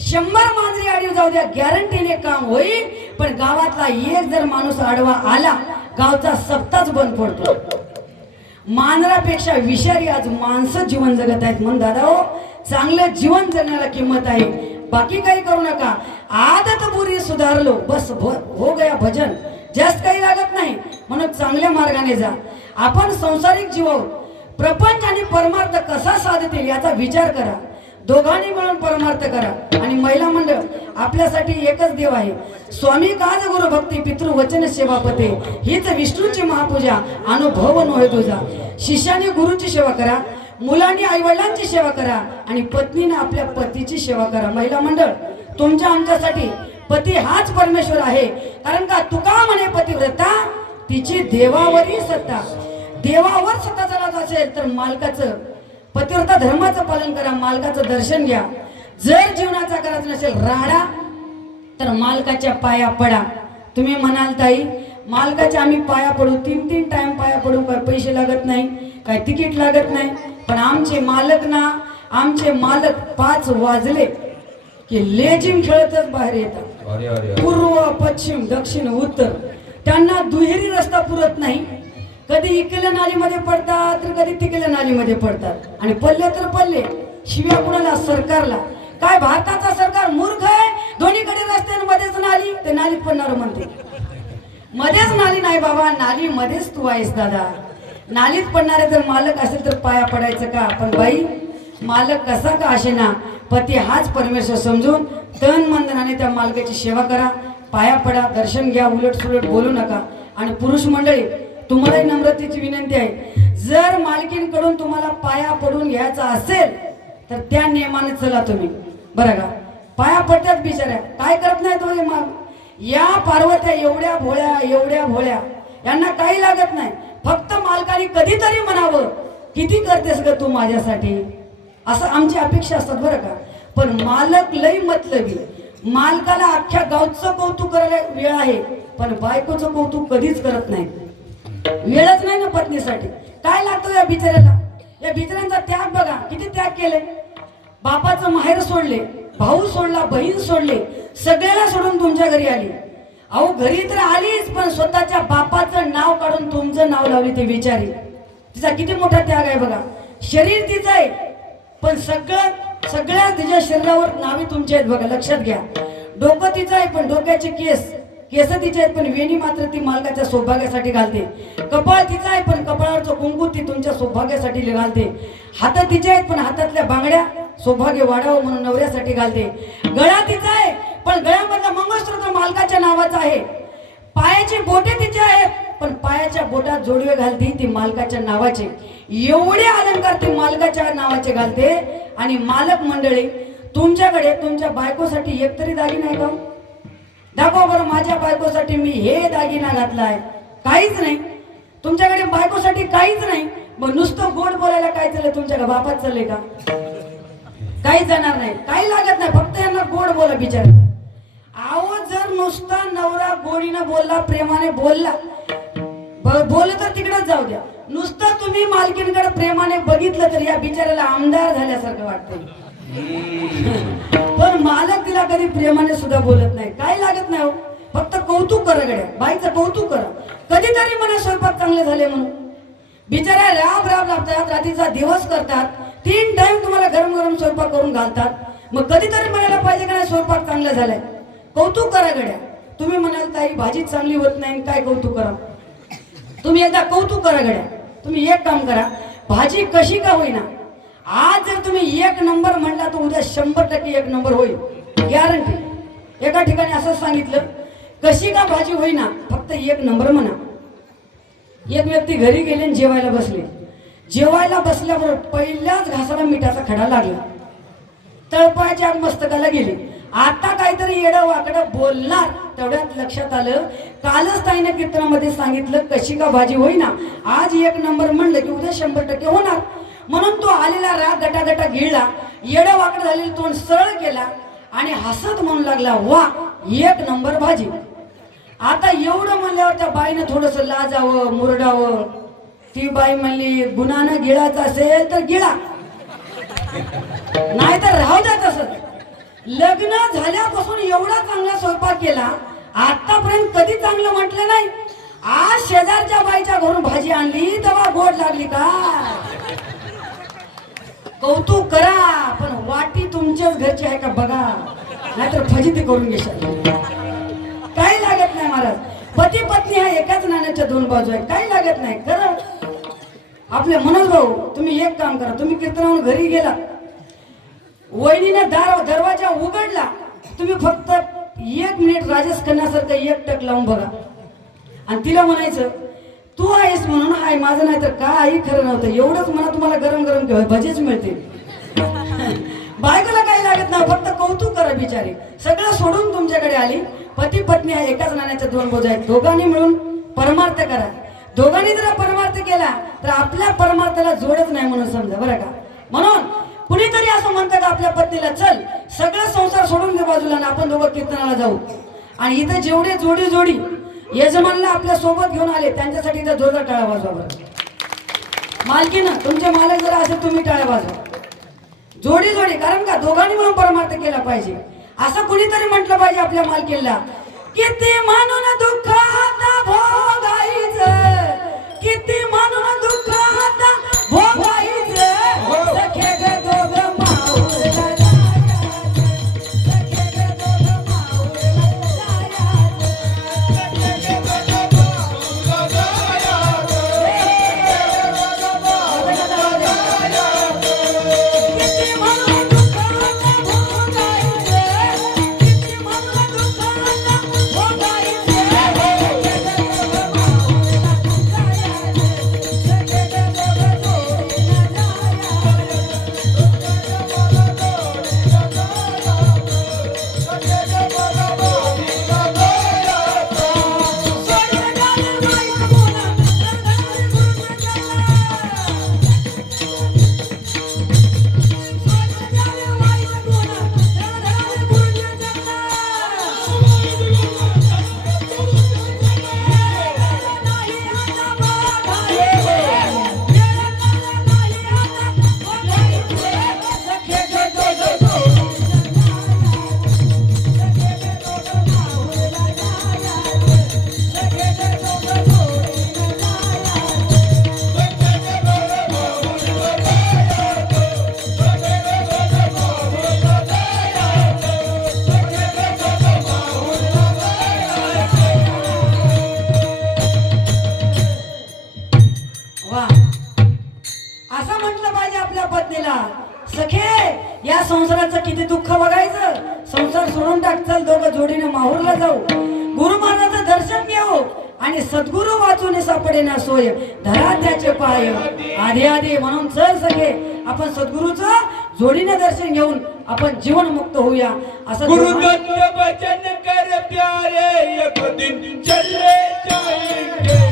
100 मांजरी आडवी जाऊ द्या, गॅरंटीने काम होईल. पण गावातला एक जर माणूस आडवा आला, गावचा सप्ताच बंद पडतो. मांजरापेक्षा विषारी आज माणसं जीवन जगत आहेत. म्हणून दादा हो, चांगलं जीवन जगण्याला किंमत आहे. बाकी काही करू नका. आदत बुरी सुधारलो बस हो गया भजन. जास्त काही लागत नाही. म्हणून चांगल्या मार्गाने जा. आपण संसारिक जीवावर प्रपंच आणि परमार्थ कसा साधतील याचा विचार करा. दोघांनी मिळून परमार्थ करा. आणि महिला मंडळ आपल्यासाठी एकच देव आहे. स्वामी काज गुरु भक्ती पितृ वचन सेवापते, हीच विष्णूची महापूजा अनुभव नव्हे तुझा. शिष्याने गुरुची सेवा करा, मुलांनी आई वडिलांची सेवा करा आणि पत्नीने आपल्या पतीची सेवा करा. महिला मंडळ तुमच्या आमच्यासाठी पती हाच परमेश्वर आहे. कारण का तुका म्हणे पतिव्रता तिची देवावरही सत्ता. देवावर सत्ता चालत असेल तर मालकाचं पतिव्रता धर्माचं पालन करा, मालकाचं दर्शन घ्या. जर जीवनाचा करायचं नसेल राडा तर मालकाच्या पाया पडा. तुम्ही म्हणाल ताई मालकाच्या आम्ही पाया पडू, 3 टाइम पाया पडू, काय पैसे लागत नाही, काय तिकीट लागत नाही. पण आमचे मालक 5 वाजले की लेझिम खेळतच बाहेर येतात. पूर्व पश्चिम दक्षिण उत्तर त्यांना दुहेरी रस्ता पुरत नाही. कधी इकडल्या नालीमध्ये पडतात तर कधी तिकडल्या नालीमध्ये पडतात. आणि पल्ले तर पल्ले, शिव्या कुणाला? सरकारला. काय भारताचा सरकार मूर्ख आहे? दोन्हीकडे रस्ते मध्येच नाली, ते नालीत पडणार म्हणते. मध्येच नाली नाही बाबा, नाली मध्येच तू आहेस दादा. नालीत पडणारे जर मालक असेल तर पाया पडायचं का? पण बाई मालक कसा का असेना, पती हाच परमेश्वर समजून तन मन धनाने त्या मालकाची सेवा करा, पाया पडा, दर्शन घ्या, उलट सुलट बोलू नका. आणि पुरुष मंडळी तुम्हालाही नम्रतेची विनंती आहे, जर मालकींकडून तुम्हाला पाया पडून घ्यायचा असेल तर त्या नियमाने चला तुम्ही बरं का. पाया पडतात बिचाऱ्या, काय करत नाही तो या पार्वत्या एवढ्या भोळ्या यांना काही लागत नाही. फक्त मालकाने कधीतरी म्हणावं किती करतेस ग तू माझ्यासाठी, असं आमची अपेक्षा असतात बरं का. पण मालक लई मतलबी. मालकाला अख्ख्या गावचं कौतुक करायला वेळ आहे, पण बायकोचं कौतुक कधीच करत नाही. वेळच नाही ना पत्नीसाठी. काय लागतो या बिचाऱ्याला. या बिचाऱ्यांचा त्याग बघा, किती त्याग केले. बापाचं माहेर सोडले, भाऊ सोडला, बहीण सोडले, सगळ्याला सोडून तुमच्या घरी आली. अहो घरी तर आलीच, पण स्वतःच्या बापाचं नाव काढून तुमचं नाव लावली ते बिचारी. तिचा किती मोठा त्याग आहे बघा. शरीर तिचं आहे, पण सगळ्या तिच्या शरीरावर नावे तुमचे आहेत बघा, लक्षात घ्या. डोकं तिचं आहे, पण डोक्याचे केस तिचे आहेत, पण वेणी मात्र ती मालकाच्या सौभाग्यासाठी घालते. कपाळ तिचं आहे, पण कपाळावरचं कुंकू ती तुमच्या सौभाग्यासाठी घालते. हात तिचे आहेत, पण हातातल्या बांगड्या सौभाग्य वाढावं म्हणून नवऱ्यासाठी घालते. गळा तिचा आहे, पण गळ्यामधला मंगळसूत्र मालकाच्या नावाचा आहे. पायाची बोटे तिचे आहेत, पण पायाच्या बोटात जोडवे घालते ती मालकाच्या नावाचे. एवढे अलंकार ती मालकाच्या नावाचे घालते. आणि मालक मंडळी, तुमच्याकडे तुमच्या बायकोसाठी एकतरी दागिना आहे का? दाखवा बरं, माझ्या बायकोसाठी मी हे दागिना घातलाय. काहीच नाही तुमच्याकडे, बायकोसाठी काहीच नाही. मग नुसतं गोड बोलायला काय चाललंय तुमच्याकडे? बापात चाललंय का? काही जाणार नाही, काही लागत नाही, फक्त यांना गोड बोला बिचारा. आहो जर नुसता नवरा गोडीनं बोलला, प्रेमाने बोलला, बोललं तर तिकडेच जाऊ द्या. नुसतं तुम्ही मालकीनकडे प्रेमाने बघितलं तर या बिचाऱ्याला आमदार झाल्यासारखं वाटतंय. पण मालक तिला कधी प्रेमाने सुद्धा बोलत नाही. काय लागत नाही हो, फक्त कौतुक करा गड्या, बाईचं कौतुक करा. कधीतरी म्हणा स्वयंपाक चांगले झाले म्हणून. बिचारा राब लागतात, रात्रीचा दिवस करतात, 3 टाइम तुम्हाला गरम गरम स्वयंपाक करून घालतात. मग कधीतरी म्हणायला पाहिजे का नाही स्वयंपाक चांगला झालाय. कौतुक करा गड्या. तुम्ही म्हणाल ताई भाजी चांगली होत नाही, काय कौतुक करा. तुम्ही एकदा कौतुक करा गड्या. तुम्ही एक काम करा, भाजी कशी का होईना, आज जर तुम्ही 1 नंबर म्हणला तर उद्या 100% 1 नंबर होईल, गॅरंटी. एका ठिकाणी असं सांगितलं, कशी का भाजी होईना, फक्त 1 नंबर म्हणा. एक व्यक्ती घरी गेले आणि जेवायला बसले. जेवायला बसल्याबरोबर पहिल्याच घासाला मिठाचा खडा लागला. तळपायाच्या आत मस्तकाला गेली. आता काहीतरी येडं वाकडं बोलणार, तेवढ्यात लक्षात आलं कालच ताईने कीर्तनामध्ये सांगितलं कशी का भाजी होईना, आज 1 नंबर म्हणलं की उद्या 100% होणार. म्हणून तो आलेला राग गटागटा गिळला, येडं वाकडं झालेलं तोंड सरळ केला आणि हसत म्हणू लागला, वा 1 नंबर भाजी. आता एवढं म्हणल्यावर त्या बाईनं थोडस लाजावं, मुरडावं. ती बाई म्हणली, गुन्हानं गिळायचं असेल तर गिळा, नाही तर राहू द्या तसंच. लग्न झाल्यापासून एवढा चांगला स्वयंपाक केला, आतापर्यंत कधी चांगलं म्हटलं नाही. आज शेजारच्या बाईच्या घरून भाजी आणली तेव्हा गोड लागली का? कौतुक करा, पण वाटी तुमच्याच घरची आहे का बघा, नाहीतर फजिती करून घेशाल. काही लागत नाही महाराज. पती पत्नी हा एकाच नाण्याच्या 2 बाजू आहे. काही लागत नाही. खरं आपले मनोज भाऊ, तुम्ही एक काम करा, तुम्ही कीर्तनावरून घरी गेला, वहिनीने दरवाजा उघडला, तुम्ही फक्त 1 मिनिट राजेश खन्नासारखं एकटक लावून बघा आणि तिला म्हणायचं, तू आहेस म्हणून हाय, माझं नाही तर काही खरं नव्हतं. एवढंच म्हणा, तुम्हाला गरम गरम भजीच मिळते. बायकोला काही लागत नाही, फक्त कौतुक करा बिचारी. सगळं सोडून तुमच्याकडे आली. पती पत्नी हा एकाच नाण्याच्या 2 बाजू आहेत. दोघांनी मिळून परमार्थ करा. दोघांनी जर परमार्थ केला तर आपल्या परमार्थाला जोडच नाही म्हणून समजा, बरं का. म्हणून कुणीतरी असं म्हणतं का आपल्या पत्नीला, चल सगळं संसार सोडून दे बाजूला ना, आपण दोघं कीर्तनाला जाऊ. आणि इथं जेवढे जोडी यजमानला आपल्या सोबत घेऊन आले त्यांच्यासाठी इथं जोरदार टाळ्या वाजवा बरं. मालकीनं तुमचे मालक जर असेल तुम्ही टाळ्या वाजवा. जोडी, कारण का दोघांनी म्हणून परमार्थ केला पाहिजे. असं कुणीतरी म्हटलं पाहिजे आपल्या मालकीला, किती म्हणून दुःख आता भोगायचं, किती म्हणून दुःख आता भोगायचं, सखे ग दोघं माऊरला जायचं, सखे ग दोघं माऊरला जायचं, सखे ग दोघं माऊरला जायचं. किती म्हणून दुःख आता भोगायचं, किती म्हणून दुःख आता भोगायचं, सखे ग दोघं माऊरला जायचं. असं म्हटलं पाहिजे आपल्या पत्नीला, सखे या संसाराचं किती दुःख बघायचं, संसार सोडून टाक, चल दोघं जोडीने माहूरला जाऊ, गुरु महाराजांचं दर्शन घेऊ आणि सद्गुरु वाचून सापडे ना सोय, धरा त्याचे पाय आधी आधी. म्हणून चल सखे आपण सद्गुरूचं जोडीने दर्शन घेऊन आपण जीवन मुक्त होऊया. असं गुरुदत्त वचन कर प्यारे, एक दिन चले जाएंगे.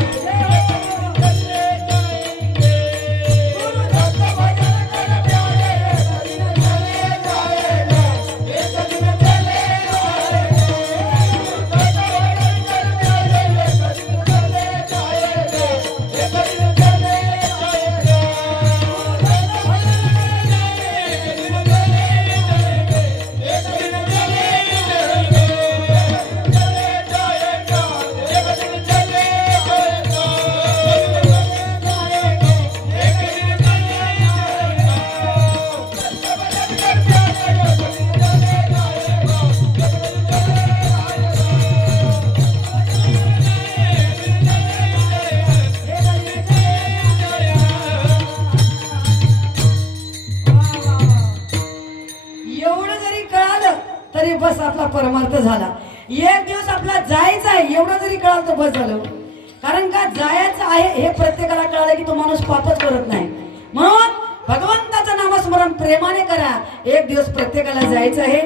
एवढं जरी कळालं तरी बस आपला परमार्थ झाला. एक दिवस आपला जायचं आहे एवढं जरी कळालं तर बस झालं. कारण का जायचं आहे हे प्रत्येकाला कळालं की तो माणूस पापच करत नाही. म्हणून भगवंताचं नामस्मरण प्रेमाने करा. एक दिवस प्रत्येकाला जायचं आहे.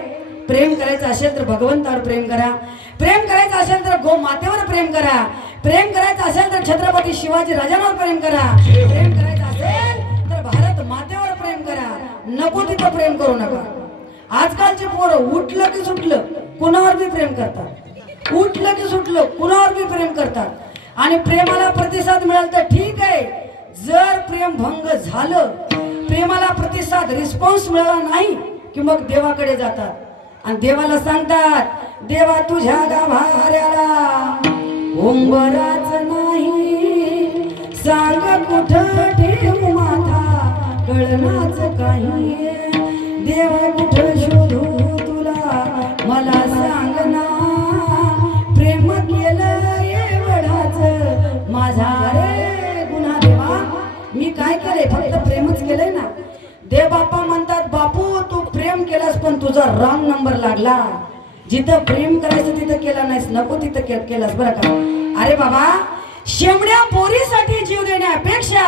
प्रेम करायचं असेल तर भगवंतावर प्रेम करा, प्रेम करायचं असेल तर गो मातेवर प्रेम करा, प्रेम करायचं असेल तर छत्रपती शिवाजी राजांवर प्रेम करा, प्रेम करायचं असेल तर भारत मातेवर प्रेम करा. नको तिथं प्रेम करू नका. आजकालचे पोरं उठलं की सुटलं कुणावर बी प्रेम करतात, उठलं की सुटलं कुणावर बी प्रेम करतात. आणि प्रेमाला प्रतिसाद मिळाला तर ठीक आहे, जर प्रेम भंग झालं, प्रेमाला प्रतिसाद रिस्पॉन्स मिळाला नाही की मग देवाकडे जातात आणि देवाला सांगतात, देवा तुझ्या गाभाऱ्याला उंबराच नाही, सांग कुठं ठेवू माथा कळनाच काही, देव कुठं शोधू तुला मला सांग ना, प्रेम केलं एवढाच माझा रे गुन्हा. देवा मी काय केलंय, फक्त प्रेमच केलंय ना. देव बाप्पा म्हणतात, बापू तू प्रेम केलास पण तुझा रॉंग नंबर लागला. जिथं प्रेम करायचं तिथं केला नाहीस, नको तिथं केलास बरं का. अरे बाबा शेमड्या पोरीसाठी जीव देण्यापेक्षा,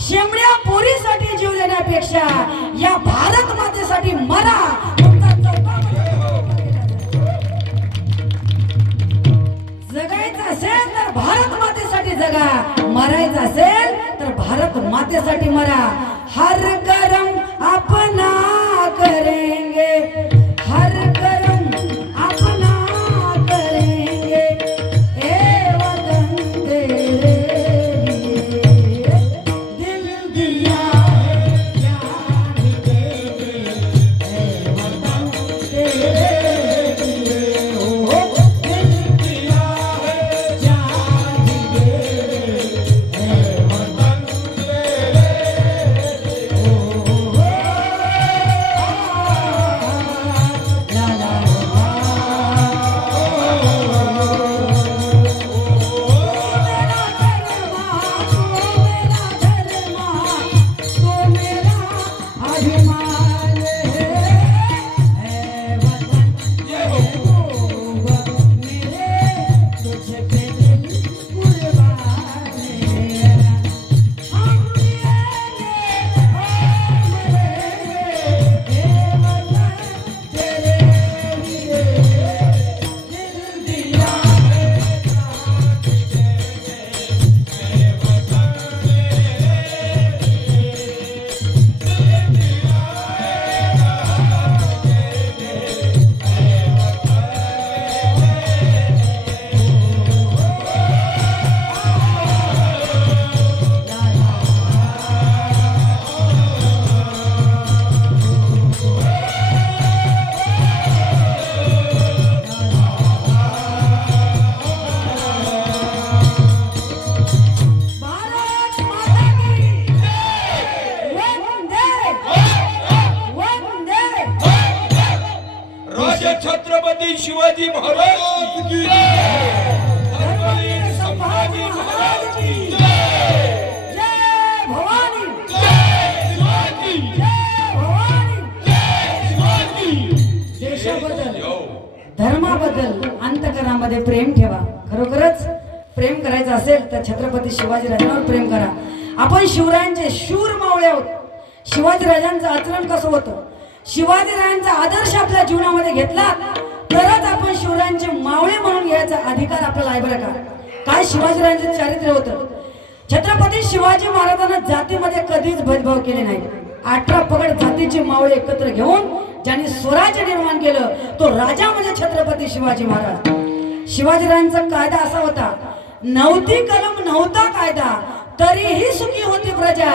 शेमड्या पोरीसाठी जीव देण्यापेक्षा या भारत मातेसाठी मरा. जगायचं असेल तर भारत मातेसाठी जगा, मरायचं असेल तर भारत मातेसाठी मरा. हर कर्म अपना करेंगे, हर कर्म अपना करेंगे, ए वतन तेरे लिए दिल दिया है जान देंगे, ए वतन तेरे लिए ओ दिल दिया है जान देंगे, ए वतन तेरे छत्रपती शिवाजी महाराज की धर्मवीर संभाजी महाराज की जय भवानी. जय धर्माबद्दल अंतकरणामध्ये प्रेम ठेवा. खरोखरच प्रेम करायचं असेल तर छत्रपती शिवाजीराजांवर प्रेम करा. आपण शिवरायांचे शूर मावळे आहोत. शिवाजीराजांचं आचरण कसं होतं, शिवाजीराजांचा आदर्श आपल्या जीवनामध्ये घेतला तरच आपण शिवरायांचे मावळे म्हणून घ्यायचा अधिकार आपल्याला आहे बरं का. काय शिवाजीराजांचे चारित्र्य होतं. छत्रपती शिवाजी महाराजांना जातीमध्ये कधीच भेदभाव केले नाही. 18 पगड जातीचे मावळे एकत्र घेऊन ज्यांनी स्वराज्य निर्माण केलं तो राजा म्हणजे छत्रपती शिवाजी महाराज. शिवाजीराजांचा कायदा असा होता, नव्हती कलम नव्हता कायदा तरीही सुखी होती प्रजा.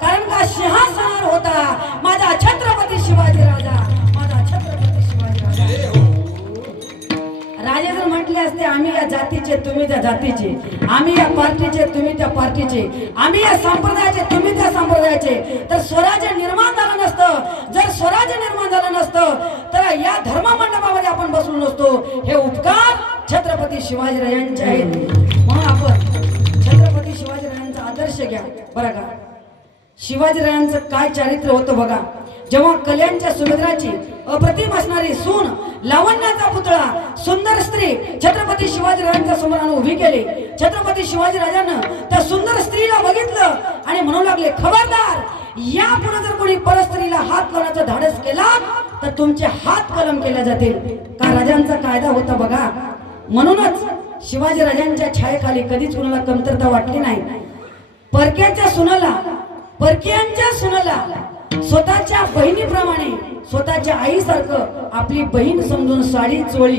कारण का सिंहासनावर होता माझा छत्रपती शिवाजी राजा, माझा छत्रपती शिवाजी राजा. राजे जर म्हटले असते आम्ही या जातीचे तुम्ही त्या जातीचे, आम्ही या पार्टीचे तुम्ही त्या पार्टीचे, आम्ही या संप्रदायाचे तुम्ही त्या संप्रदायाचे, तर स्वराज्य निर्माण झालं नसतं. जर स्वराज्य निर्माण झालं नसतं तर या धर्ममंडपामध्ये आपण बसलो नसतो. हे उपकार छत्रपती शिवाजीराजांचे आहेत. म्हणून आपण छत्रपती शिवाजीराजांचा आदर्श घ्या बरं का. शिवाजीराजांचं काय चारित्र्य होतं बघा. जेव्हा कल्याणच्या सुभद्राची अप्रतिम असणारी सून, लावण्याचा पुतळा, सुंदर स्त्री छत्रपती शिवाजीराजांच्या समोर आणून उभी केली. छत्रपती शिवाजीराजांना त्या सुंदर स्त्रीला बघितलं आणि म्हणू लागले, खबरदार यापुढे जर कोणी परस्त्रीला हात लावण्याचा धाडस केला तर तुमचे हात कलम केले जातील. का राजांचा कायदा होता बघा. म्हणूनच शिवाजीराजांच्या छायेखाली कधीच कुणाला कमतरता वाटली नाही. परक्यांच्या सुनाला स्वतःच्या बहिणीप्रमाणे, स्वतःच्या आईसारखं आपली बहीण समजून साडी चोळी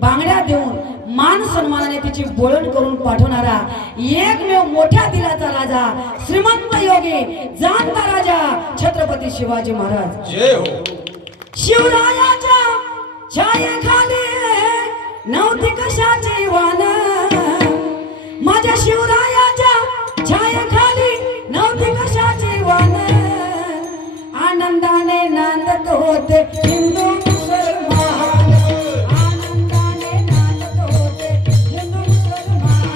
बांगड्या देऊन मान सन्मानाने तिची बोळण करून पाठवणारा एकमेव मोठ्या दिलाचा राजा, श्रीमंत योगी, जाणता राजा छत्रपती शिवाजी महाराज. जय हो. शिवरायाच्या छायेखाली नव्हती कशाची वान, माझ्या शिवरायाच्या छायेखाली नव्हती कशाची वान. आनंदाने नांदत होते हिंदू मुसलमान, आनंदाने नांदत होते हिंदू मुसलमान.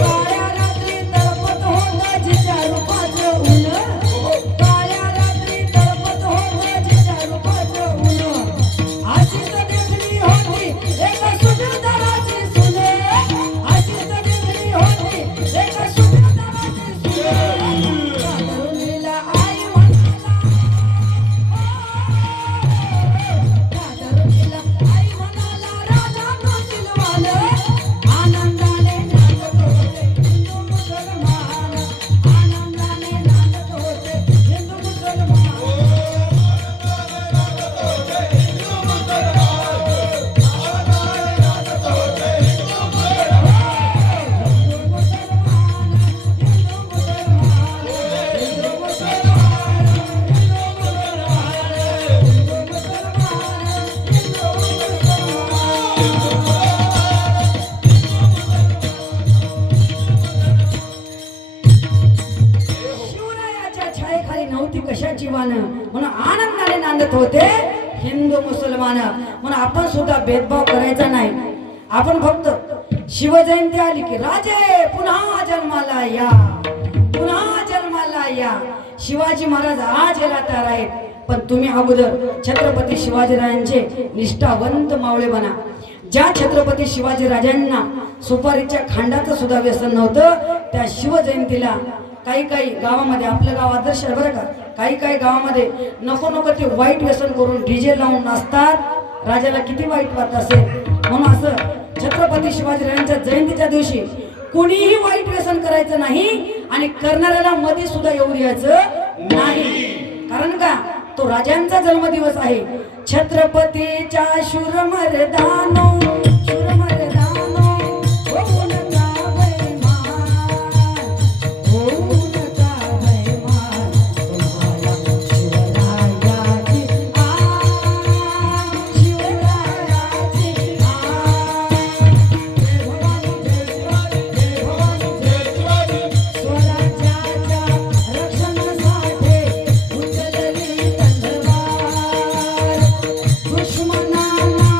काळ्या रात्री तळपत होतं जिच्या रूपाचं ऊन, काळ्या रात्री तळपत होतं जिच्या रूपाचं ऊन. अशीच देखणी होती एका सुभेदाराची सुने, अशीच देखणी होती एका सुभेदाराची सुने. कादरुनीला आई म्हणाला, कादरुनीला आई म्हणाला राजा तो सिलवान. आनंदाने नांदत होते हिंदू मुसलमान, आनंदाने नांदत होते हिंदू मुसलमान. शिवरायाच्या छायेखाली नव्हती कशाची वान, म्हणून आनंदाने नांदत होते हिंदू मुसलमान. म्हणून आपण सुद्धा भेदभाव करायचा नाही. आपण फक्त शिवजयंती आली की राजे पुन्हा जन्माला या, पुन्हा जन्माला या. शिवाजी महाराज आज याला तयार आहेत, पण तुम्ही अगोदर छत्रपती शिवाजीराजांचे निष्ठावंत मावळे बना. ज्या छत्रपती शिवाजीराजांना सुपारीच्या खांडाचं सुद्धा व्यसन नव्हतं, त्या शिवजयंतीला काही गावामध्ये, आपलं गाव आदर्श आहे बरं का, काही गावामध्ये नको ते वाईट व्यसन करून डीजे लावून नाचतात. राजाला किती वाईट वाटत असेल. म्हणून असं छत्रपती शिवाजीराजांच्या जयंतीच्या दिवशी कोणीही वाईट व्यसन करायचं नाही आणि करणाऱ्याला मध्ये सुद्धा येऊ द्यायचं नाही. कारण का तो राजांचा जन्मदिवस आहे. छत्रपतीच्या शूरमर्दानो, शूरमर्दानो होऊ नका बैमान, होऊ नका बैमान. तुम्हाला शिवरायाची शिवरायाची स्वराज्याच्या रक्षणासाठी उचलली तलवार, दुश्मनाला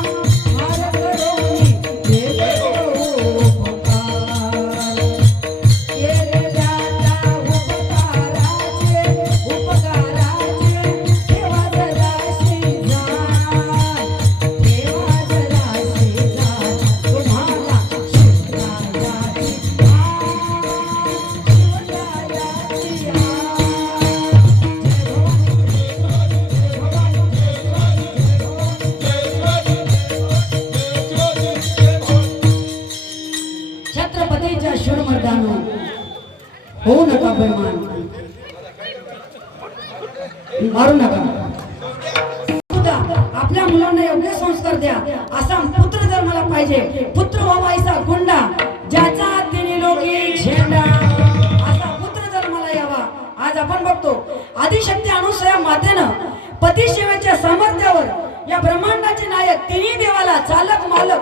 मारू नका. सुद्धा आपल्या मुलांना योग्य संस्कार द्या. असा पुत्र जर मला पाहिजे, पुत्र व्हावायचा गुंडा ज्याचा तिने लोकी झेंडा, असा पुत्र जर मला यावा. आज आपण बघतो आदिशक्ती अनुसया मातेनं पती सेवेच्या सामर्थ्यावर या ब्रह्मांडाचे नायक तिन्ही देवाला चालक मालक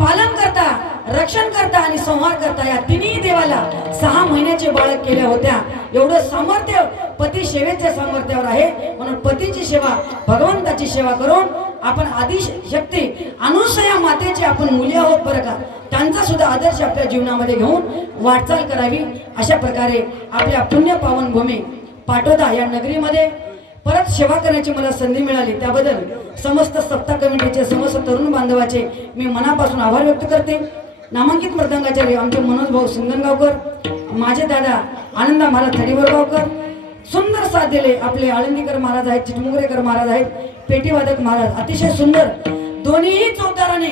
पालन करता, रक्षण करता आणि संहार करता या तिन्ही देवाला 6 महिन्याचे बाळक केल्या होत्या. एवढं सामर्थ्य पती सेवेच्या सामर्थ्यावर आहे. म्हणून पतीची सेवा, भगवंताची सेवा करून आपण आदिशक्ती अनुसया मातेचे आपण मुली आहोत बरं का. त्यांचा सुद्धा आदर्श आपल्या जीवनामध्ये घेऊन वाटचाल करावी. अशा प्रकारे आपल्या पुण्य पावन भूमी पाटोदा या नगरीमध्ये परत सेवा करण्याची मला संधी मिळाली. त्याबद्दल समस्त सप्ताह कमिटीचे, समस्त तरुण बांधवाचे मी मनापासून आभार व्यक्त करते. नामांकित मृदंगाचार्य आमचे मनोज भाऊ सिंगणगावकर, माझे दादा आनंदा महाराज थडीवरगावकर, सुंदर साथ दिले. आपले आळंदीकर महाराज आहेत, चिटमुगरेकर महाराज आहेत, पेटीवादक महाराज, अतिशय सुंदर दोन्हीही चौकदाराने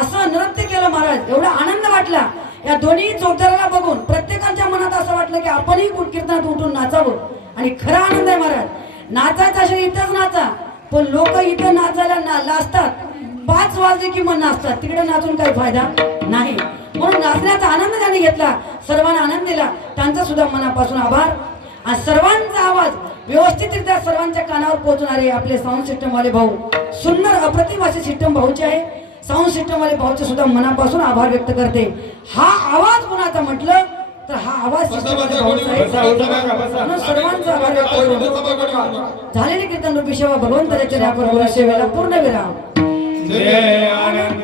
असं नृत्य केलं महाराज. एवढा आनंद वाटला या दोन्ही चौकदाराला बघून. प्रत्येकाच्या मनात असं वाटलं की आपणही कीर्तनात उठून नाचावं. आणि खरा आनंद आहे महाराज. नाचायचं असेल इथंच नाचा, पण लोक इथं नाचायला लाजतात. 5 वाजले की मग नाचतात, तिकडे नाचून काही फायदा नाही. म्हणून नाचण्याचा आनंद ज्यांनी घेतला, सर्वांना आनंद दिला, त्यांचा सुद्धा मनापासून आभार. आणि सर्वांचा आवाज व्यवस्थितरित्या सर्वांच्या कानावर पोहोचणारे आपले साऊंड सिस्टम वाले भाऊ, सुंदर अप्रतिम असे सिस्टम भाऊचे आहे. साऊंड सिस्टम वाले भाऊचे सुद्धा मनापासून आभार व्यक्त करते. हा आवाज कोणाचा म्हटलं तर हा आवाज सर्वांचा आभार व्यक्त करून झालेली कीर्तन रूपी सेवा भगवंताच्या चरणावर सेवेला पूर्ण विराम. जय आनंद